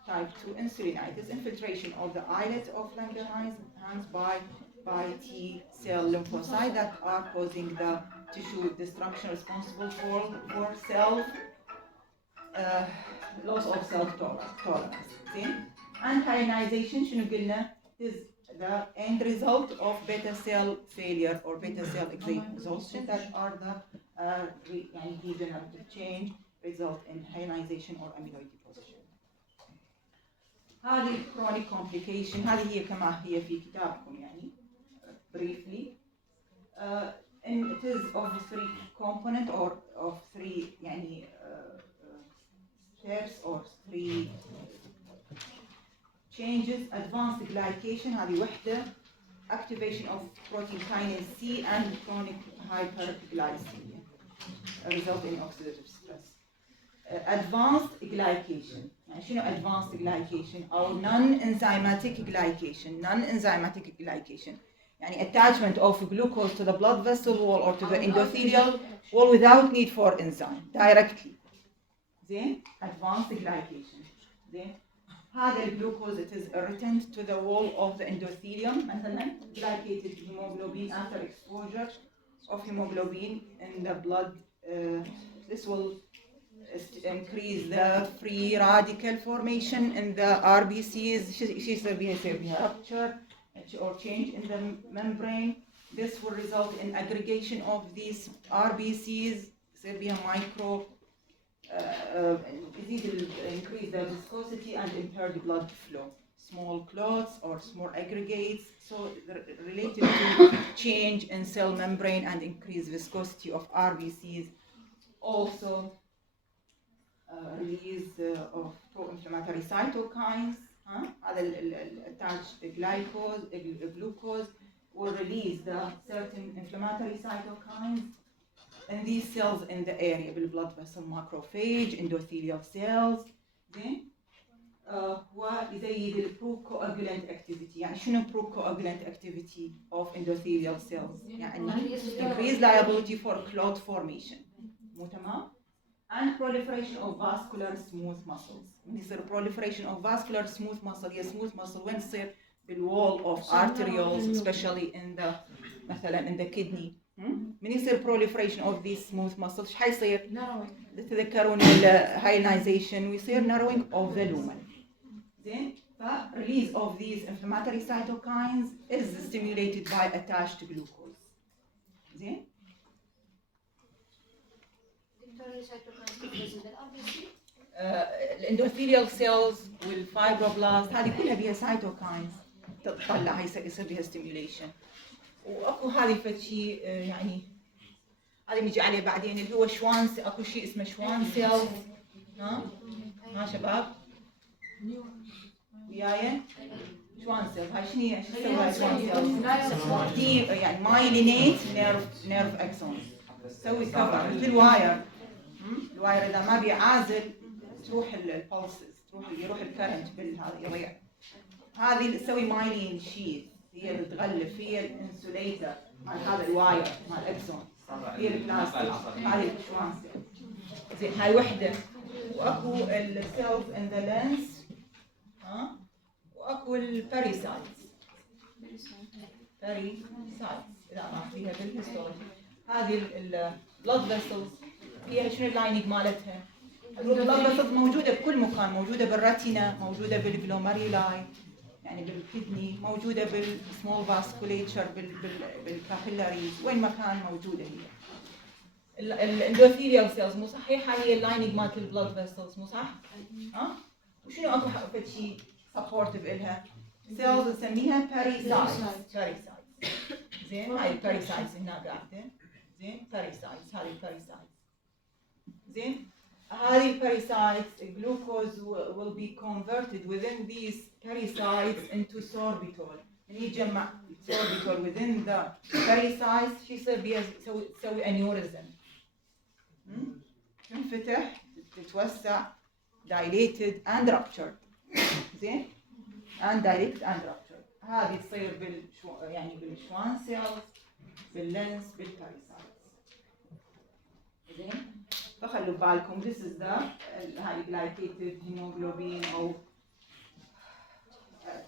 Type 2 insulinitis, infiltration of the islet of Langerhans by T cell lymphocytes that are causing the tissue destruction responsible for loss of self tolerance. And hyalinization شنو قلنا is the end result of beta cell failure or beta cell exhaustion that are the degenerative change result in hyalinization or amyloid deposition. هذه chronic complication هذه هي كما هي في كتابكم يعني briefly. And it is of three component or of three يعني steps or three changes. Advanced glycation هذه وحدة, activation of protein kinase C and chronic hyperglycemia result in oxidative stress. Advanced glycation يعني شنو advanced glycation أو non-enzymatic glycation يعني attachment of glucose to the blood vessel wall or to the endothelial wall without need for enzyme directly. زين advanced glycation. زين هذا الجلوكوز it is returned to the wall of the endothelium مثلا glycated hemoglobin after exposure of hemoglobin in the blood. This will increase the free radical formation in the RBCs. يصير بها rupture or change in the membrane. This will result in aggregation of these RBCs. يصير بها micro increase the viscosity and impair the blood flow. Small clots or small aggregates, so related to change in cell membrane and increased viscosity of RBCs. Also release of pro-inflammatory cytokines. هذا attached glucose will release the certain inflammatory cytokines and these cells in the area blood vessel, macrophage, endothelial cells. زين ويزيد البروكواجولانت activity. يعني شنو procoagulant activity of endothelial cells؟ يعني increase liability for clot formation. مو تمام؟ and proliferation of vascular smooth muscles. من يصير proliferation of vascular smooth muscle هي smooth muscle وين تصير بالwall of arterioles especially in the مثلا in the kidney. من يصير proliferation of these smooth muscles ايش حيصير؟ تتذكرون hyalinization ويصير narrowing of the lumen. زين ف release of these inflammatory cytokines is stimulated by attached glucose. زين الاندوثيليال سيلز والفايبروبلاست هذه كلها بيها سايتوكاينز تطلع هي يصير بيها ستيميوليشن. واكو هذه فد شيء يعني هذا بنجي عليه بعدين اللي هو شوان اكو شيء اسمه شوان سيلز. ها شباب وياي شوان سيلز هاي شنو هي؟ شو تسوي هاي شوان سيلز؟ دي يعني مايلينيت نيرف اكسونز تسوي كفر مثل الواير. الواير اذا ما بيعازل تروح البولسز يروح الكرنت بالهذا يضيع. هذه اللي تسوي مايلين شيث هي اللي تغلف هي الانسوليتر مال هذا الواير مال الاكسون هي البلاستيك هذه الشوان سيل. زين هاي وحده. واكو السيلز ان ذا لينس واكو الباريسايتس اذا ما فيها بالهيستولوجي. هذه البلاد فيسلز هي شنو اللايننج مالتها؟ البلاد فيسلز موجوده بكل مكان، موجوده بالرتينا، موجوده بالجلوميرولاي يعني بالكدني، موجوده بالسمول فاسكوليتشر بالكابيلاريز، وين ما كان موجوده هي. الاندوثيليال سيلز مو صحيح هاي هي اللايننج مالت البلاد فيسلز مو صح؟ وشنو اكو فد شيء سبورتيف الها؟ سيلز نسميها باريسايتس. زين هاي الباريسايتس هنا قاعده. زين باريسايتس هذه الباريسايتس. زين هذه الباريسايتس glucose will be converted within these parasites into sorbitol. من يجمع sorbitol within the parasites شو يصير بيها؟ تسوي aneurysm. تنفتح تتوسع dilated and ruptured. زين and dilated and ruptured. هذه تصير يعني بالشوان سيلز باللينس بالباريسايتس. زين فخلوا بالكم this is the هاي glycated hemoglobin أو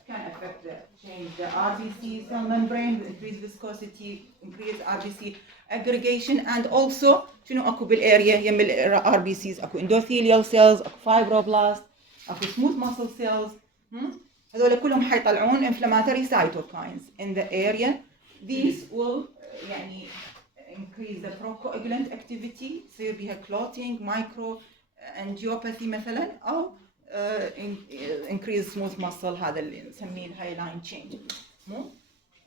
can affect the change the RBC cell membrane, increase viscosity, increase RBC aggregation and also شنو اكو بالاريا يم RBCs اكو endothelial cells اكو fibroblast اكو smooth muscle cells. هذول كلهم حيطلعون inflammatory cytokines in the area. These will يعني increase the procoagulant activity يصير بها clotting micro angiopathy مثلا او increase smooth muscle هذا اللي نسميه الهايلاين تشينج. مو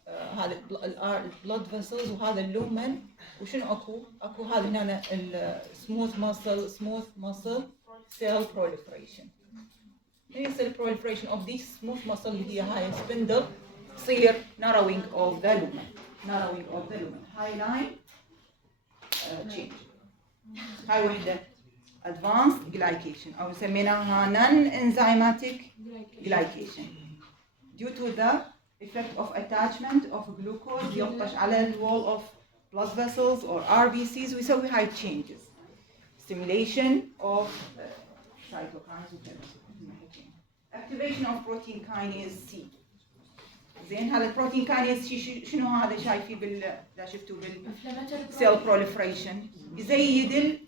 هذا البلود فيسلز وهذا اللومن وشنو اكو هذا هنا السموث muscle cell proliferation. من يصير proliferation of these smooth muscle اللي هي هاي spindle يصير narrowing of the lumen hyaline change. هاي وحده advanced glycation أو سميناها non-enzymatic glycation due to the effect of attachment of glucose يلطش على the wall of blood vessels or RBCs ويسوي هاي changes. Stimulation of cytokines وكذا. Activation of protein kinase C. زين هذا البروتين كاينيز شنو هذا شايفيه إذا شفتوا cell proliferation يزيد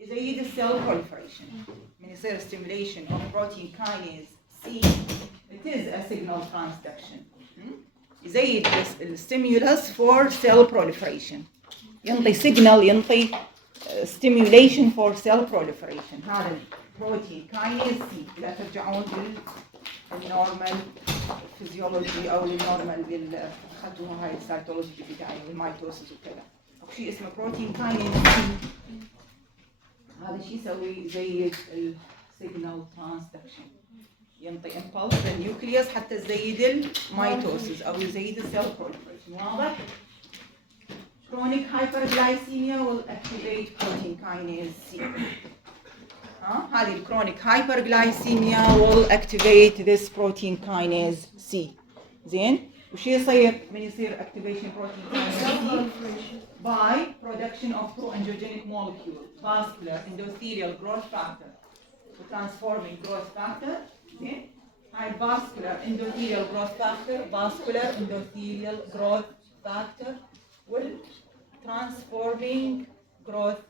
السيل proliferation. من يصير stimulation of protein kinase C it is a signal transduction. يزيد الستيمولس for cell proliferation ينطي signal ينطي stimulation for cell proliferation. هذا البروتين كاينيز C إذا ترجعون للنورمال فيزيولوجي أو للنورمال اللي أخذتوها هاي السيتولوجي البداية والميتوسيس وكذا أو شيء اسمه بروتين كاينيز C. هذا الشيء يسوي يزيد السيجنال ترانسدكشن ينطي امبلس للنيوكليوس حتى يزيد الميتوسيس او يزيد السيل proliferation. واضح؟ chronic hyperglycemia will activate protein kinase C. هذه الكرونيك hyperglycemia will activate this protein kinase C. زين؟ وش يصير من يصير activation protein kinase C؟ by production of pro-angiogenic molecule, vascular endothelial growth factor, transforming growth factor. Okay? High vascular endothelial growth factor will transforming growth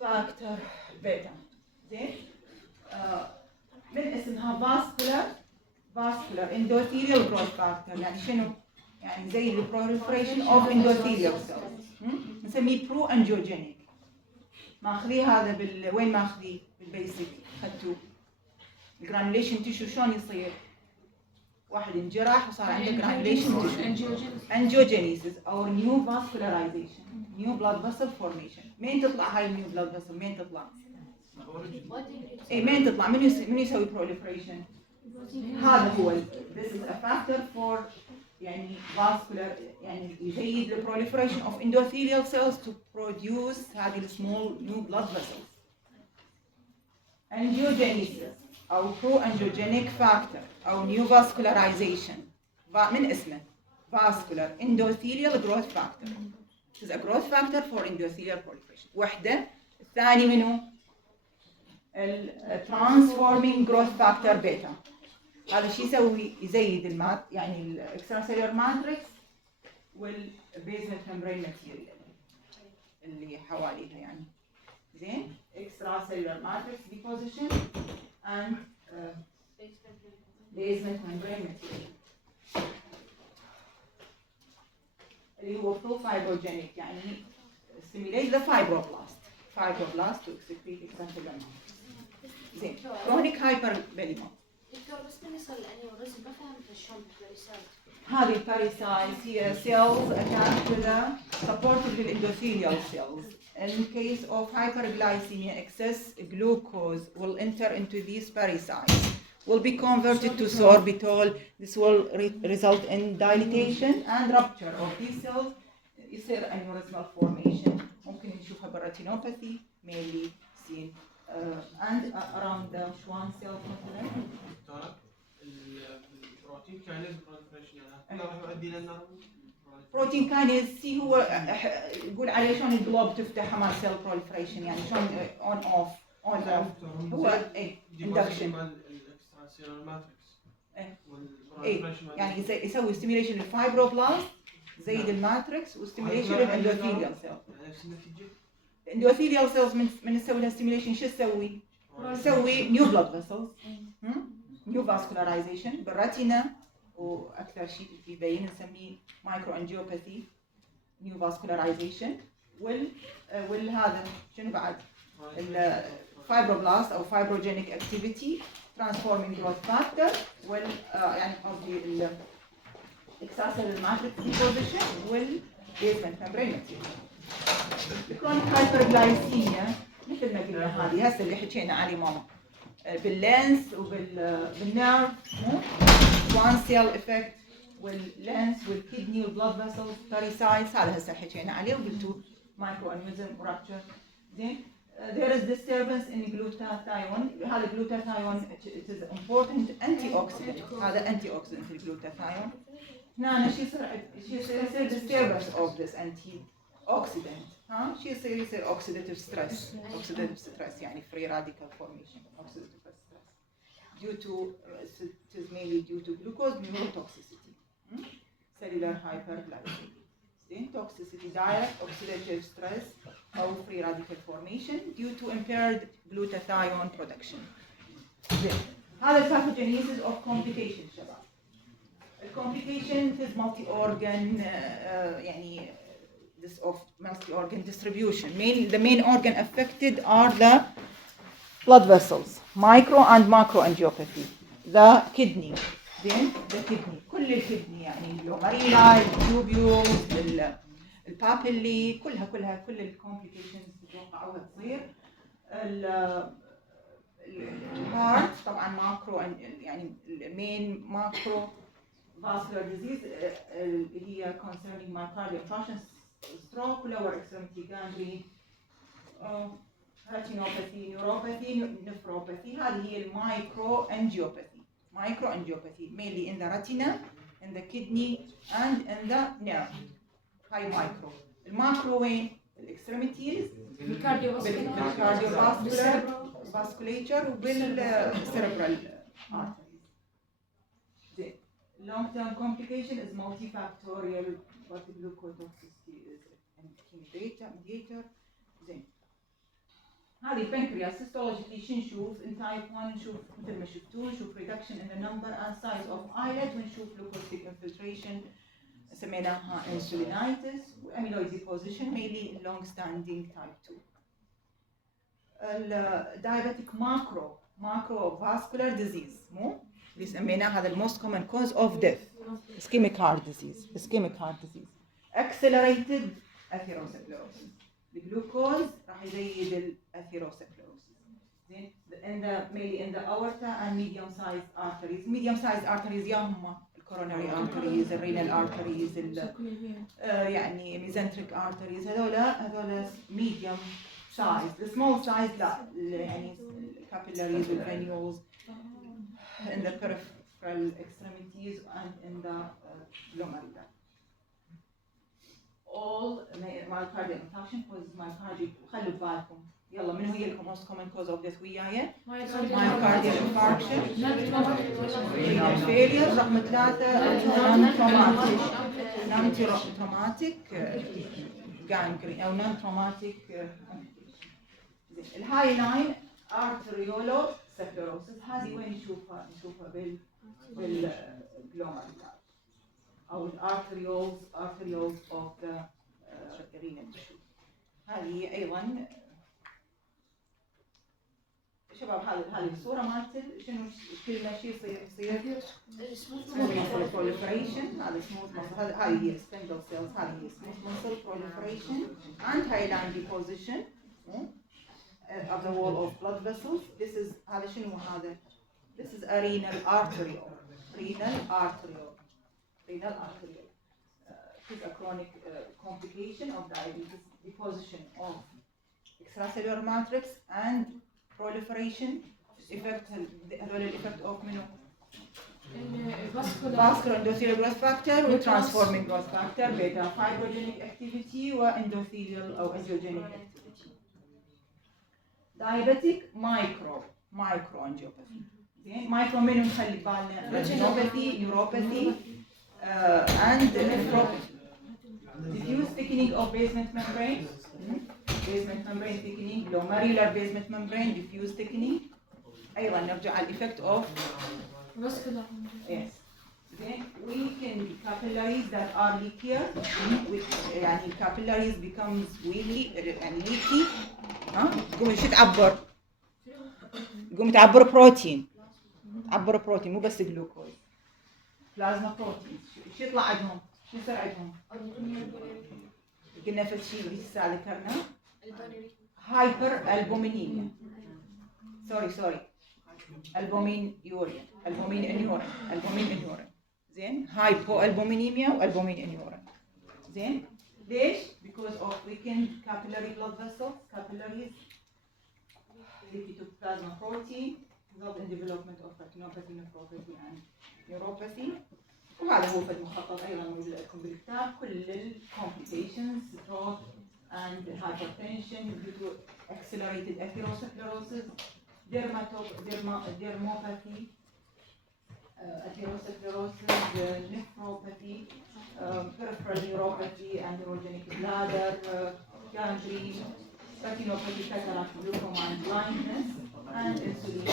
factor beta. زين؟ من اسمها vascular endothelial growth factor يعني شنو؟ يعني زي ال proliferation of endothelial cells. نسميه pro-angiogenic. ماخذيه هذا وين ماخذيه؟ البيسك خدتوا الجرانيوليشن تيشو شلون يصير؟ واحد انجرح وصار عنده جرانيوليشن تيشو angiogenesis or new vascularization new blood vessel formation. مين تطلع هاي النيو بلاد فيسل؟ مين تطلع؟ اي مين تطلع؟ من يسوي proliferation؟ هذا هو this is a factor for يعني vascular يعني يزيد the proliferation of endothelial cells to produce هذه small new blood vessels. angiogenesis أو pro-angiogenic factor أو new vascularization من اسمه vascular endothelial growth factor. It is a growth factor for endothelial proliferation. وحدة. الثاني منه transforming growth factor beta. هذا شو يسوي؟ يزيد المات يعني الاكستراسيلولار ماتريكس والبيزمنت ممبرين ماتيريال اللي حواليها يعني. زين extracellular matrix deposition and basement membrane material اللي هو pro-fibrogenic يعني stimulate the fibroblast to excrete extracellular matrix. زين chronic hyperbilirum. دكتور بس بالنسبه للانيوريزم ما فهمت شلون بالباريسايت. هذه الباريسايتس هي cells attached to the supportive endothelial cells. In case of hyperglycemia, excess glucose will enter into these parasites, will be converted to sorbitol. This will result in dilatation and rupture of these cells. يصير aneurysmal formation. ممكن نشوفها بالretinopathy, mainly seen and around the Schwann cells مثلا. البروتين كاينيز بروليفريشن يعني راح يؤدي لنا بروتين كاينيز سي هو يقول عليه شلون الجلوب تفتح مع سيل بروليفريشن يعني شلون اون اوف هو اي اندكشن الاكستراسيلولار ماتريكس يعني يسوي ستيميوليشن للفايبروبلاست زيد الماتريكس وستيميوليشن للاندوثيليال سيل. الاندوثيليال سيلز من نسوي لها ستيميوليشن شو تسوي؟ تسوي نيو بلاد فيسلز نيو فاسكولارايزيشن بالرتينا واكثر شيء يبين نسميه مايكرو انجيوباثي نيو فاسكولارايزيشن والهذا شنو بعد الفايبروبلاست او فايبروجينيك اكتيفيتي ترانسفورمينج جروث فاكتور يعني قصدي الاكستراسيلولار ماتريكس ديبوزيشن والبيزمنت ممبرين ماتيريال. الكرونيك هايبرجلايسيميا مثل ما قلنا هذه هسه اللي حكينا عليه ماما باللينس وبالنيرف وان سيل افكت واللينس والكدني والبلاد فيسلز باريسايتس هذا هسه حكينا عليه وقلتوا مايكرو انيوريزم ورابتشر. زين there is disturbance in glutathione. هذا glutathione it is important antioxidant. هذا antioxidant الجلوتاثيون. هنا شو يصير disturbance of this antioxidant. ها شو يصير oxidative stress يعني free radical formation oxidative stress due to it is mainly due to glucose neurotoxicity cellular hyperglycemia. Then toxicity direct oxidative stress or free radical formation due to impaired glutathione production. Then هذا pathogenesis of complications شباب. الcomplication is multi-organ يعني this of multi-organ distribution. The main organ affected are the blood vessels, micro and macro angiopathy. The kidney, then the kidney, كل الكدني يعني الجلوميرولاي، التوبيولز، البابيلي، كلها كل الكومبليكيشنز تتوقعوها تصير. الهارت طبعا ماكرو يعني المين ماكرو vascular disease اللي هي concerning myocardial infarction stroke lower extremity gangrene retinopathy neuropathy nephropathy. هذه هي المايكرو angiopathy mainly in the retina in the kidney and in the nerve. هاي مايكرو. الماكرو وين؟ الاكستريميتيز بالكارديوفاسكولار vasculature وبالcerebral arteries. زين long term complication is multifactorial but glucotoxicity is mediator. زين هذه البنكرياس histologically شو نشوف؟ in type 1 نشوف مثل ما شفتوا نشوف reduction in the number and size of islet ونشوف leukocytic infiltration سميناها insulinitis amyloid deposition mainly long standing type 2. الدايابيتك macrovascular disease مو اللي سميناه هذا most common cause of death ischemic heart disease accelerated atherosclerosis الجلوكوز راح يزيد الاثيروسكلروسيس زين mainly in the aorta and medium sized arteries يا هم الكوروناري arteries الرينال arteries يعني mesenteric arteries هذول medium size the small size لا يعني capillaries والvenules in the peripheral extremities and in the glomeruli all myocardial infarction causes myocardial خلوا ببالكم يلا من هي لكم most common cause of death وياي myocardial infarction renal failure رقم 3 non-traumatic gangrene أو non-traumatic الهاي لاين arteriolosclerosis هذه وين نشوفها بالجلوميرولار أو arterioles of the renal tissue هذه أيضا شباب هذه الصورة مالت شنو كل ما شيء يصير smooth muscle proliferation هذا smooth muscle هذه هي spindle cells هذه هي smooth muscle proliferation and hyaline deposition of the wall of blood vessels. This is هذا شنو هذا؟ This is a renal arteriole. It is a chronic complication of diabetes, deposition of extracellular matrix and proliferation. Effect of منو؟ vascular endothelial growth factor و transforming growth factor, beta fibrogenic activity و endothelial أو angiogenic activity. Diabetic microangiopathy. مايكرو منو نخلي بالنا retinopathy, neuropathy and nephropathy. Diffuse thickening of basement membrane, thickening, glomerular basement membrane, diffuse thickening. أيضا نرجع على effect of vascular. Yes. Then weakened capillaries that are leakier. يعني capillaries becomes يعني leaky. تقوم شو تعبر؟ تقوم تعبر بروتين. تعبر بروتين مو بس جلوكوز. بلازما بروتين. شو يطلع عندهم؟ شو يصير عندهم؟ قلنا في شيء لسه ذكرنا. هايبر البومينيميا. سوري. البومين انيورين زين هايبو البومينيميا والبومين انيورين زين ليش because of weakened capillary blood vessels capillaries leaky to plasma protein result in development of retinopathy nephropathy and neuropathy وهذا هو في المخطط ايضا موجود لكم بالكتاب كل ال complications stroke and hypertension due to accelerated atherosclerosis dermopathy, atherosclerosis, nephropathy, peripheral neuropathy, and neurogenic bladder, gangrene, retinopathy, cataract, glaucoma, and blindness, and insulin.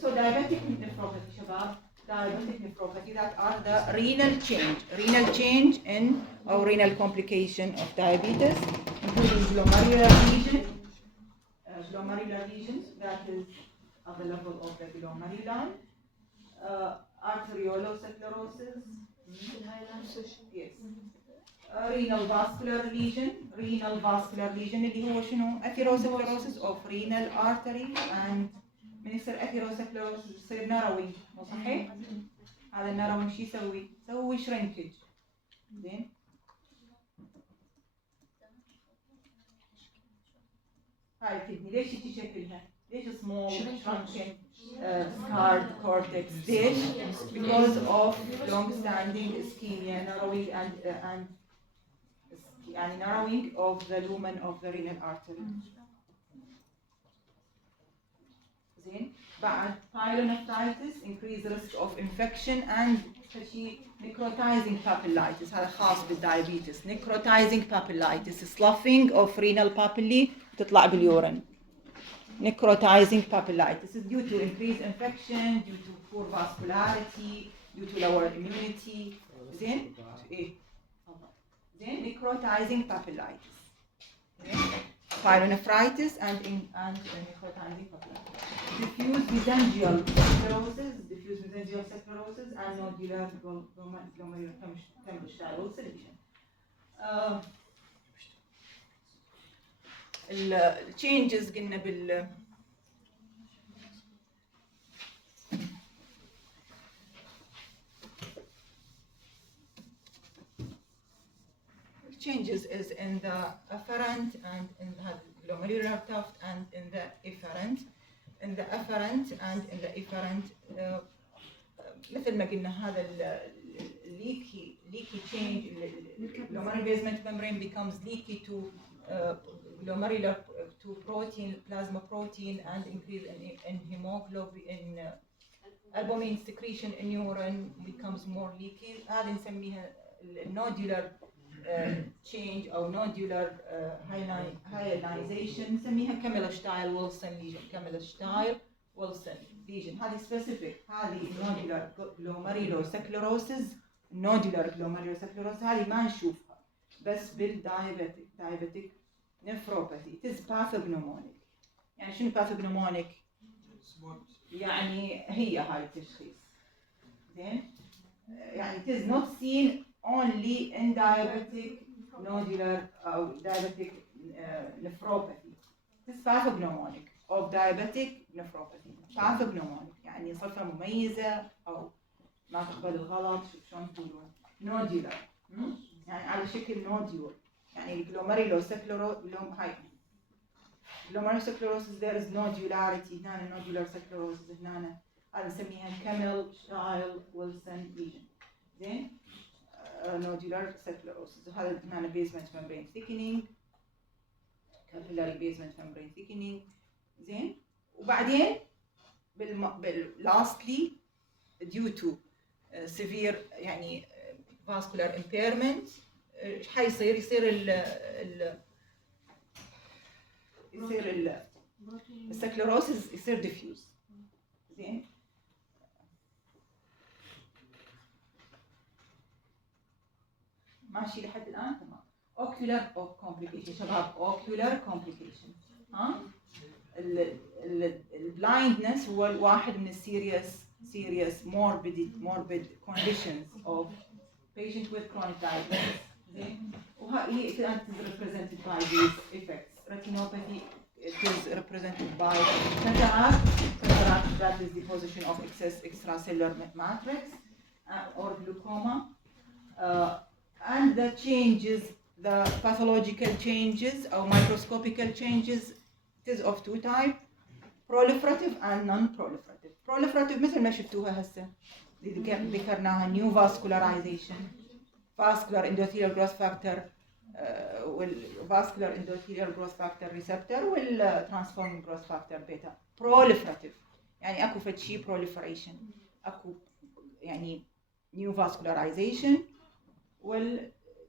So diabetic nephropathy, shabab, diabetic nephropathy that are the renal change in or renal complication of diabetes. Including glomerular lesions that is at the level of the glomeruli, arteriolosclerosis, yes, renal vascular lesion اللي هو شنو؟ atherosclerosis of renal artery and من يصير atherosclerosis يصير narrowing مو صحيح؟ هذا الناروينج شو يسوي؟ يسوي shrinkage زين؟ هاي الكدني ليش تجي شكلها؟ ليش small shrunken scarred cortex؟ ليش؟ because of long-standing ischemia, narrowing and يعني narrowing of the lumen of the renal artery. زين؟ بعد pyelonephritis, increased risk of infection and شيء necrotizing papillitis هذا خاص بالدايابيتس necrotizing papillitis sloughing of renal papillae تطلع باليورين necrotizing papillitis is due to increased infection due to poor vascularity due to lower immunity زين necrotizing papillitis pyelonephritis and diffuse mesangial sclerosis and nodular glomerulonephritis solution. التشينجز قلنا بال changes is in the afferent and in the glomerular tuft and in the efferent. In the afferent and in the efferent مثل ما قلنا هذا leaky change, glomerular basement membrane becomes leaky to glomerular to protein, plasma protein, and increase in hemoglobin, in albumin secretion in urine becomes more leaky. هذه نسميها nodular change أو nodular hyalinization نسميها Camillus-Style-Wilson lesion. Camillus-Style-Wilson lesion هذه specific. هذه nodular glomerulosclerosis هذه ما نشوفها بس بالdiabetic nephropathy. It is pathognomonic. يعني شنو pathognomonic؟ يعني هي هاي التشخيص. زين؟ يعني it is not seen only in diabetic nodular or diabetic nephropathy. This is pathognomonic of diabetic nephropathy. Pathognomonic يعني صفة مميزة أو ما تقبل الغلط. شلون تقولون؟ nodular يعني على شكل nodule. يعني glomerulosclerosis there is nodularity. هنا nodular sclerosis هنا هذا نسميها Camillus-Style-Wilson lesion. زين؟ nodular sclerosis هذا هنا basement membrane thickening, capillary basement membrane thickening. زين؟ وبعدين lastly due to severe يعني vascular impairment ايش حيصير؟ يصير السكلروسيس يصير diffuse. زين؟ ماشي لحد الآن تمام. ocular complication شباب ocular complication. ها؟ blindness هو واحد من serious morbid conditions of patient with chronic diabetes. وهي كانت represented by these effects. Retinopathy is represented by cataract that is deposition of excess extracellular matrix or glaucoma. And the changes, the pathological changes or microscopical changes, it is of two types, proliferative and non-proliferative. Proliferative مثل ما شفتوها هسه ذكرناها new vascularization, vascular endothelial growth factor والvascular endothelial growth factor receptor والtransforming growth factor beta. Proliferative يعني اكو فد شيء proliferation, اكو يعني new vascularization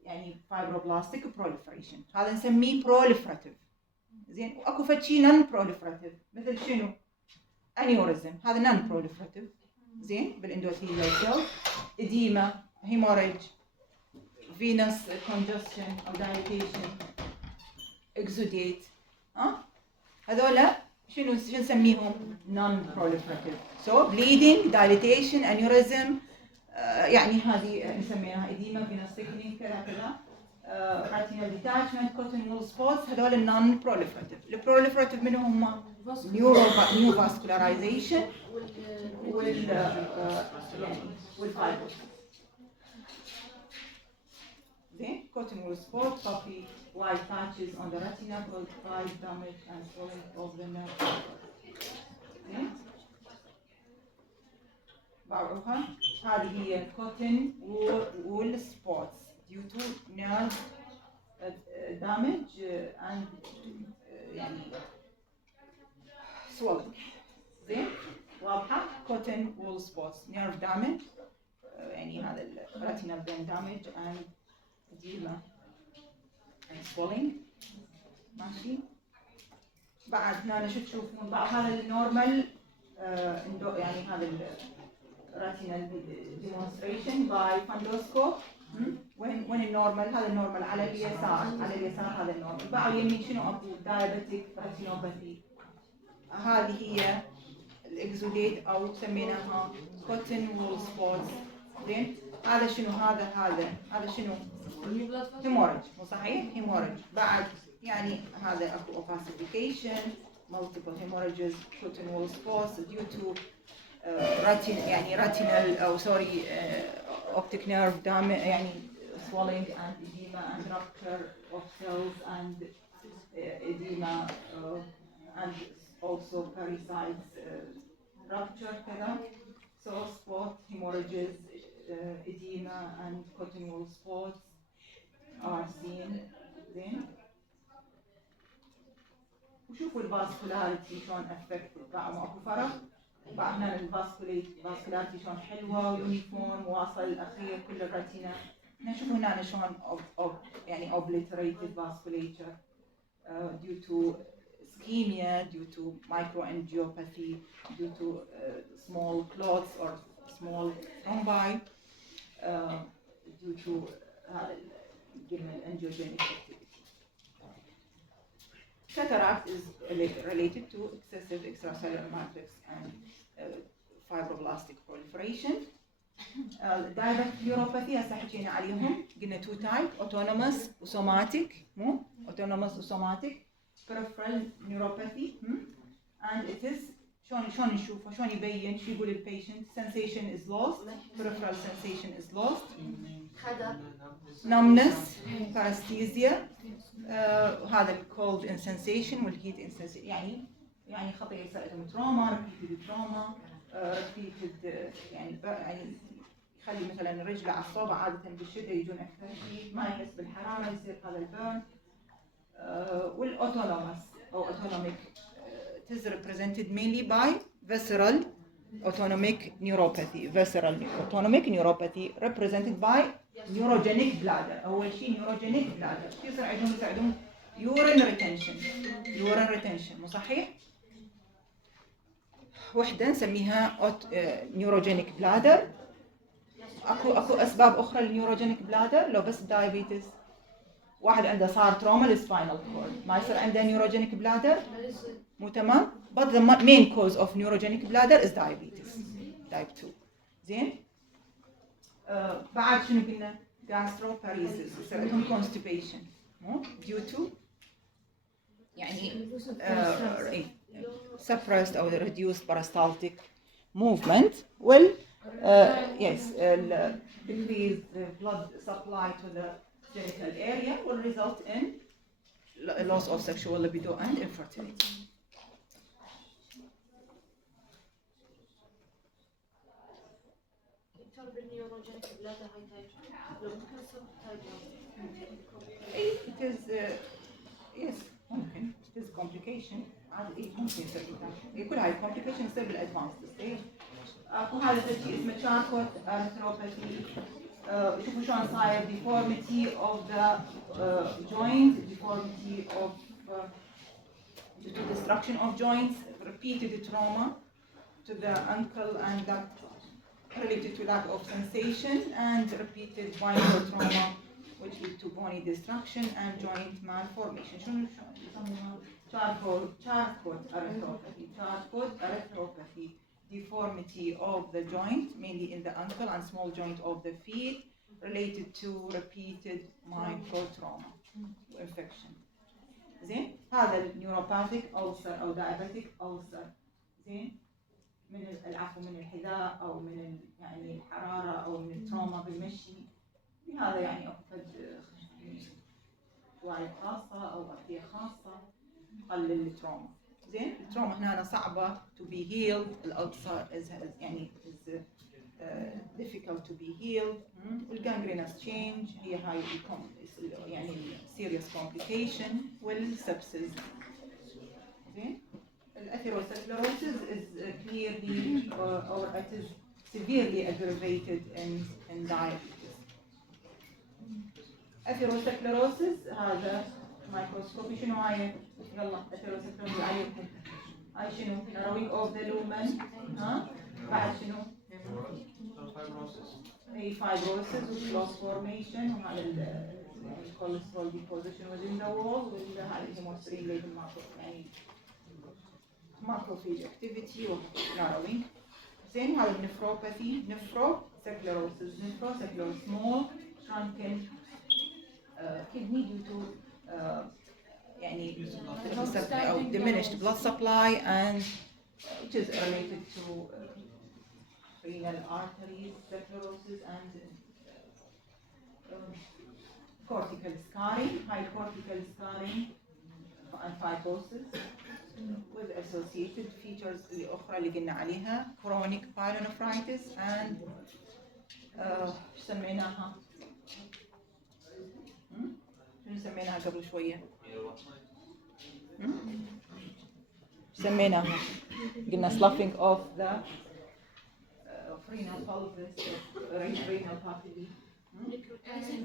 يعني fibroblastic proliferation. هذا نسميه proliferative. زين؟ واكو فد شيء non proliferative مثل شنو؟ انيوريزم هذا non proliferative. زين؟ بالاندوثيليال سيل. edema, hemorrhage, venous congestion or dilatation, exudate. هذولا شنو نسميهم؟ non proliferative. So bleeding, dilatation, aneurysm يعني هذه نسميها edema, venous thickening كذا retinal detachment, cotton wool spots. هذول non proliferative. البروليفراتيف منهم هم new vascularization والفايبروس. زين؟ cotton wool spot, puffy white patches on the retina caused by damage and swelling of the nerve. زين؟ بعرفها هذه هي cotton wool spots due to nerve damage and يعني swelling. زين؟ واضحة؟ cotton wool spots nerve damage يعني هذا retinal vein damage and edema and swelling. ماشي؟ بعد هنا شو تشوفون؟ بعد هذا النورمال يعني هذا retinal demonstration by fundoscope. وين النورمال؟ هذا النورمال على اليسار، على اليسار هذا النورمال. بقى على اليمين شنو اكو؟ دايابيتيك ريتينوباثي. هذه هي الاكزوديت او سميناها كوتن وول سبوتس. زين هذا شنو؟ هذا شنو؟ هيموريج، مو صحيح؟ هيموريج. بعد يعني هذا اكو اوباسيفيكيشن، multiple hemorrhages, cotton wool spots due to retinal او sorry optic nerve damage يعني swelling and edema and rupture of cells and edema and also parasites rupture كذا. So spot hemorrhages, edema and cotton wool spots are seen. زين وشوفوا الفاسكولاريتي شلون افكتد. بقى ماكو فرق. بقى هنا الفاسكولاريتي شلون حلوه ويونيفورم واصل الاخير كل الرتينا. نشوفوا هنا شلون يعني obliterated vasculature due to ischemia, due to microangiopathy, due to small clots or small thrombi, due to angiogenic activity. Cataract is related to excessive extracellular matrix and fibroblastic proliferation. Diabetic neuropathy هسه حكينا عليهم، قلنا two type autonomous وsomatic، مو autonomous وsomatic. peripheral neuropathy and it is شلون نشوفه؟ شلون يبين؟ شو يقول البيشنت؟ sensation is lost, peripheral sensation is lost, numbness, paresthesia. هذا cold insensation والheat insensation يعني خطية يصير لهم تروما، repeated trauma، repeated يعني يخلي مثلا رجله على الصوبة عادة بالشدة يجون أكثر شيء، ما يحس بالحرارة يصير هذا البرن. والautonomous أو autonomic it is represented mainly by visceral autonomic neuropathy. Visceral autonomic neuropathy represented by neurogenic bladder. أول شيء neurogenic bladder يصير عندهم urine retention مو صحيح؟ وحدة نسميها neurogenic bladder. أكو أسباب أخرى للنيوروجينيك بلادر لو بس diabetes. واحد عنده صار تروما للسباينال كورد ما يصير عنده neurogenic bladder؟ مو تمام؟ but the main cause of neurogenic bladder is diabetes type 2. زين؟ بعد شنو قلنا؟ gastroparesis يصير عندهم constipation مو due to يعني suppressed or reduced peristaltic movement will decrease the blood supply to the genital area will result in loss of sexual libido and infertility. It is yes ممكن it is complication عادي ممكن يصير كل هاي complication يصير بالادفانس ستيج. اكو هذا الشيء اسمه charcot arthropathy. شوفوا شلون صاير deformity of the joint, deformity of due to destruction of joints, repeated trauma to the ankle and that related to lack of sensation, and repeated vital trauma which lead to bony destruction and joint malformation. شنو يسموها؟ charcot arthropathy. Deformity of the joint, mainly in the ankle and small joint of the feet, related to repeated microtrauma infection. زين؟ هذا النيوروباثيك ulcer أو diabetic ulcer. زين؟ من الحذاء أو من يعني الحرارة أو من التروما بالمشي. بهذا يعني أفقد وعي خاصة أو أغذية خاصة تقلل التروما. زين التروما هنا صعبة to be healed. الألسر is difficult to be healed. والgangrenous change هي هاي يعني serious complication والsepsis. زين الأثيروسكليروسيس is clearly or it is severely aggravated in diabetes. أثيروسكليروسيس هذا مايكروسكوبي شنو هاي؟ يلا أثيروسكليروسيس عليكم. هاي شنو؟ narrowing of the lumen. ها؟ بعد شنو؟ اي fibrosis وclot formation وهذا الكوليسترول deposition within the wall وهذا الهيموسترين يعني macrophage activity narrowing. زين هذا النفروباثي نفروسكلروسيس small shrunken kidney due to يعني أو diminished blood supply and which is related to renal arteries, sclerosis and cortical scarring, high cortical scarring and fibrosis with associated features الأخرى اللي قلنا عليها chronic pyelonephritis and شو سميناها؟ شنو سميناها قبل شوية؟ سميناها قلنا sloughing of the renal pelvis, renal papilla,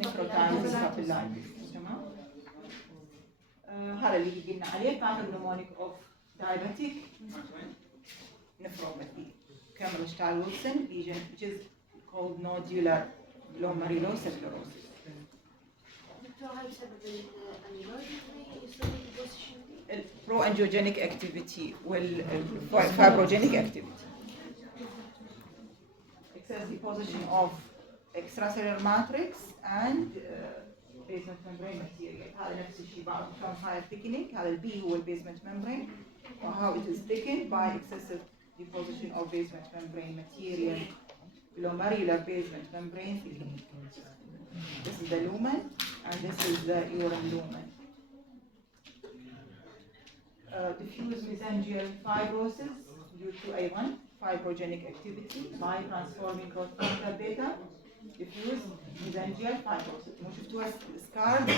necrotitis papillitis. تمام؟ هذا اللي قلنا عليه pathognomonic of diabetic nephropathy. Campbell-Stahl-Wilson lesion, which is called nodular glomerulosclerosis. Pro-angiogenic activity fibrogenic activity. Excess deposition of extracellular matrix and basement membrane material. هذا نفس الشيء بعد from higher thickening. هذا الB هو basement membrane. How it is thickened by excessive deposition of basement membrane material. Glomerular basement membrane thickening. This is the lumen and this is the urine lumen. Diffuse mesangial fibrosis due to A1 fibrogenic activity by transforming growth factor beta. Diffuse mesangial fibrosis. مو شفتوها scarred؟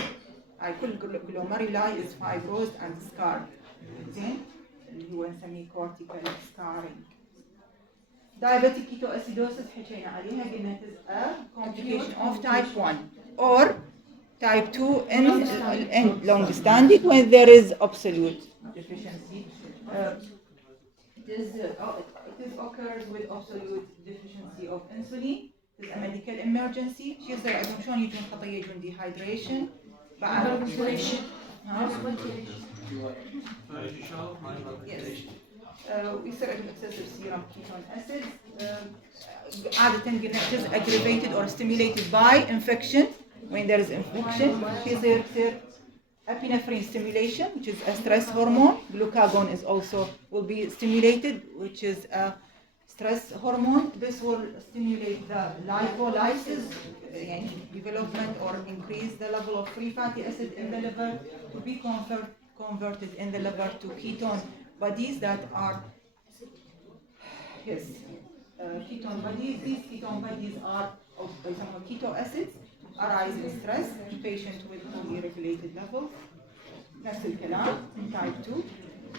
هاي كل glomeruli is fibrosed and scarred. زين؟ اللي هو نسميه cortical scarring. Diabetic ketoacidosis حكينا عليها قلنا it is a complication of type 1 or type 2 in long standing when there is absolute deficiency. It occurs with absolute deficiency of insulin. It is a medical emergency. شو يصير عندهم شلون يجون خطية يجون dehydration بعد ويصير عندهم excessive serum ketone acid. عادة قلنا it is aggravated or stimulated by infection. When there is infection يصير epinephrine stimulation, which is a stress hormone. Glucagon is also will be stimulated, which is a stress hormone. This will stimulate the lipolysis, development or increase the level of free fatty acid in the liver to be converted in the liver to ketone bodies that are ketone bodies. These ketone bodies are keto acids. Arise in stress in patients with poorly regulated levels. نفس الكلام type 2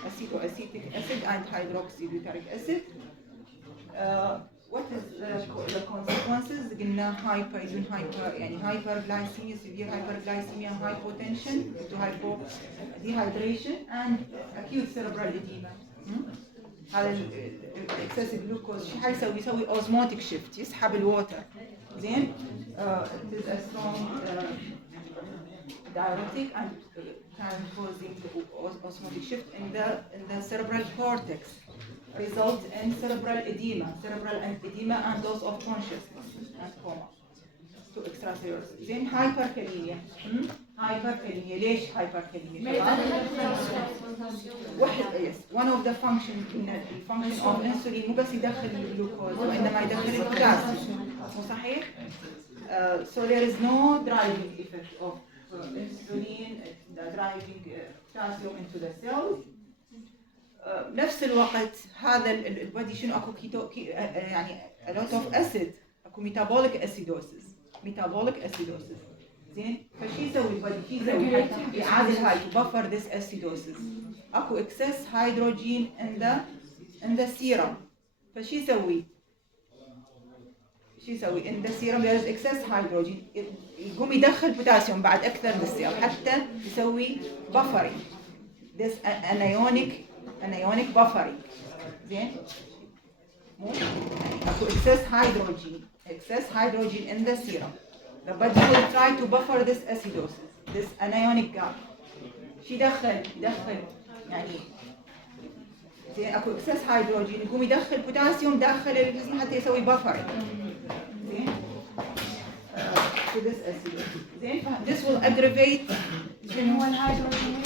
acetoacetic acid and hydroxybutyric acid. What is the consequences? قلنا hyperglycemia, severe hyperglycemia, hypotension due to dehydration and acute cerebral edema. هذا excessive glucose شو حيسوي؟ يسوي osmotic shift يسحب الووتر. زين it is a strong diuretic and can causing osmotic shift in the cerebral cortex, result in cerebral edema and loss of consciousness and coma to extracellular. زين hyperkalemia. hyperkalemia ليش hyperkalemia؟ one of the functions of insulin مو بس يدخل الجلوكوز وإنما يدخل البوتاسيوم. مو صحيح؟ So there is no driving effect of insulin, the driving potassium into the cells. نفس الوقت هذا البودي شنو اكو كيتو يعني a lot of acid اكو metabolic acidosis. زين فشي يسوي البودي شي يسوي حتى يعادل هاي to buffer this acidosis. اكو excess hydrogen in the serum. فشي يسوي in the serum there is excess hydrogen يقوم يدخل بوتاسيوم بعد اكثر للسيل حتى يسوي buffering. This anionic buffering. زين excess hydrogen in the serum. The body will try to buffer this acidosis, this anionic gap. شي يدخل يعني زين اكو اكسس هيدروجين يقوم يدخل بوتاسيوم داخل الجسم حتى يسوي بفر. زين to this acidosis. زين this will aggravate. شنو هو الهيدروجين؟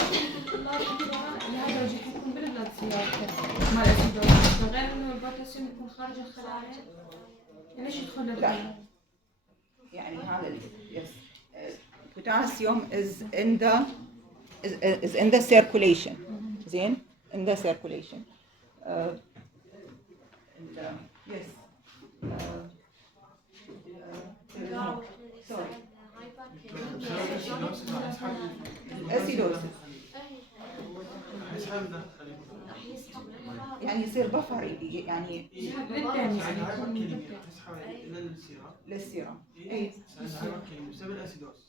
الهيدروجين يكون بالبلد سيارته مال الاسيدوز، غير انه البوتاسيوم يكون خارج الخلايا. ليش يدخل للخلايا؟ يعني هذا yes potassium is in the circulation. زين in the circulation. Yes. Sorry. Acidosis. يعني يصير بفر يعني للدم يعني يكون للسيرم. اي بسبب الاسيدوز.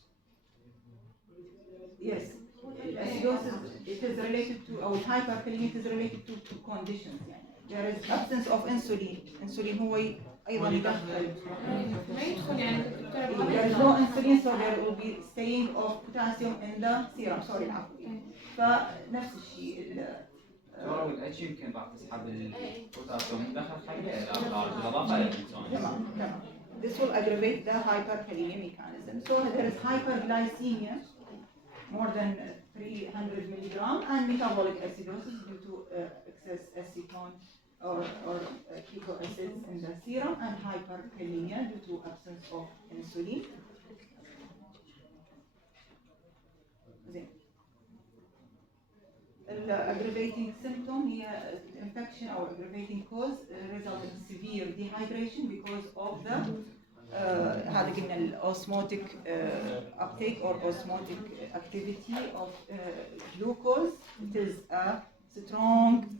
Yes. Acidosis it is related to or hyperkalemia is related to two conditions. يعني there is absence of insulin. Insulin هو أيضا يدخل. ما يدخل يعني there is no insulin so there will be staying of potassium in the serum. Sorry العفو. فنفس الشيء. دكتورة والاتش يمكن راح تسحب البوتاسيوم داخل خلية بالإضافة للإنسولين. تمام. This will aggravate the hyperkalemia mechanism. So there is hyperglycemia more than 300 milligram and metabolic acidosis due to excess acetone or keto acids in the serum and hyperkalemia due to absence of insulin. زين. Aggravating symptom هي infection or aggravating cause result in severe dehydration because of the هذا قلنا الosmotic uptake or osmotic activity of glucose. It is a strong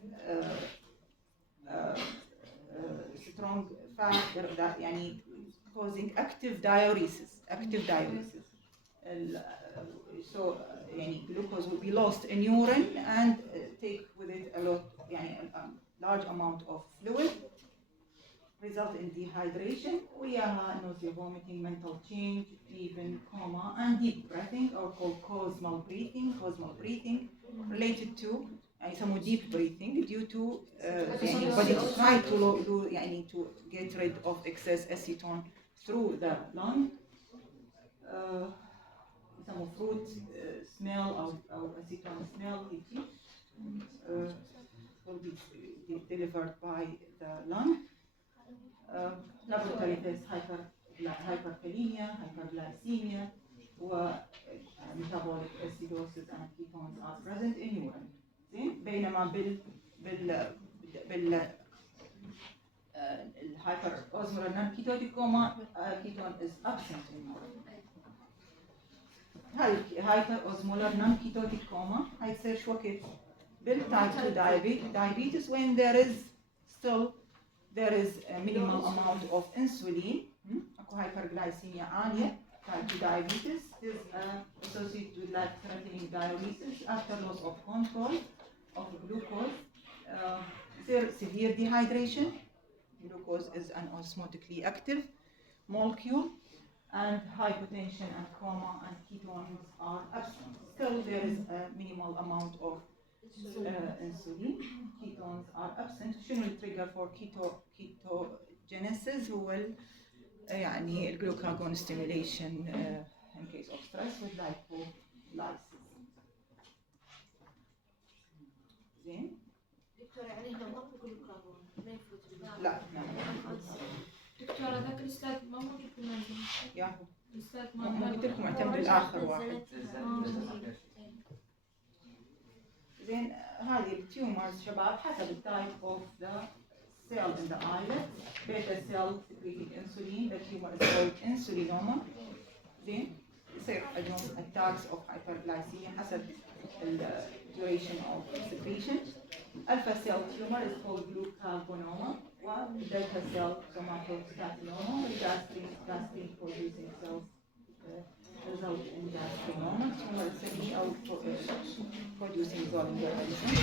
factor that يعني causing active diuresis. So يعني glucose will be lost in urine and take with it a lot يعني large amount of fluid, result in dehydration وياها nausea, vomiting, mental change, even coma and deep breathing or called cosmal breathing related to يعني يسموه deep breathing due to يعني body to try to يعني to get rid of excess acetone through the lung. يسموه fruit smell أو acetone smell هيجي will be delivered by the lung. Laboratory tests hyperkalemia, hyperglycemia, metabolic acidosis and ketones are present in urine. زين بينما بال الهايبر اوزمولار نون كيتوتيك كوما ketone is absent in urine. هاي هايبر اوزمولار نون كيتوتيك كوما هاي تصير شو وقت بالتايب 2 diabetes when there is a minimal amount of insulin. اكو hyperglycemia عالية. Type 2 diabetes is associated with life-threatening diuresis after loss of control of glucose. There severe dehydration. Glucose is an osmotically active molecule, and hypotension and coma and ketones are absent. Still, there is a minimal amount of insulin. Ketones are absent. شنو التريجر for ketogenesis هو يعني الجلوكاجون stimulation in case of stress with lipolysis. زين؟ دكتور يعني هنا ما في جلوكاجون ما يفوت لا. دكتورة ذاك السلايد ما موجود بالمنزل. ياهو. السلايد ما قلت لكم اعتمد الآخر واحد. زين هذه التيومرز شباب حسب التايب of the cell in the islet. Beta cell secreting insulin. The tumor is called insulinoma. زين يصير عندهم attacks of hyperglycemia حسب duration of secretion. Alpha cell tumor is called glucagonoma. Delta cell somatostatinoma. Gastric producing cells result in gastrinoma. Tumor is producing Zollinger-Ellison.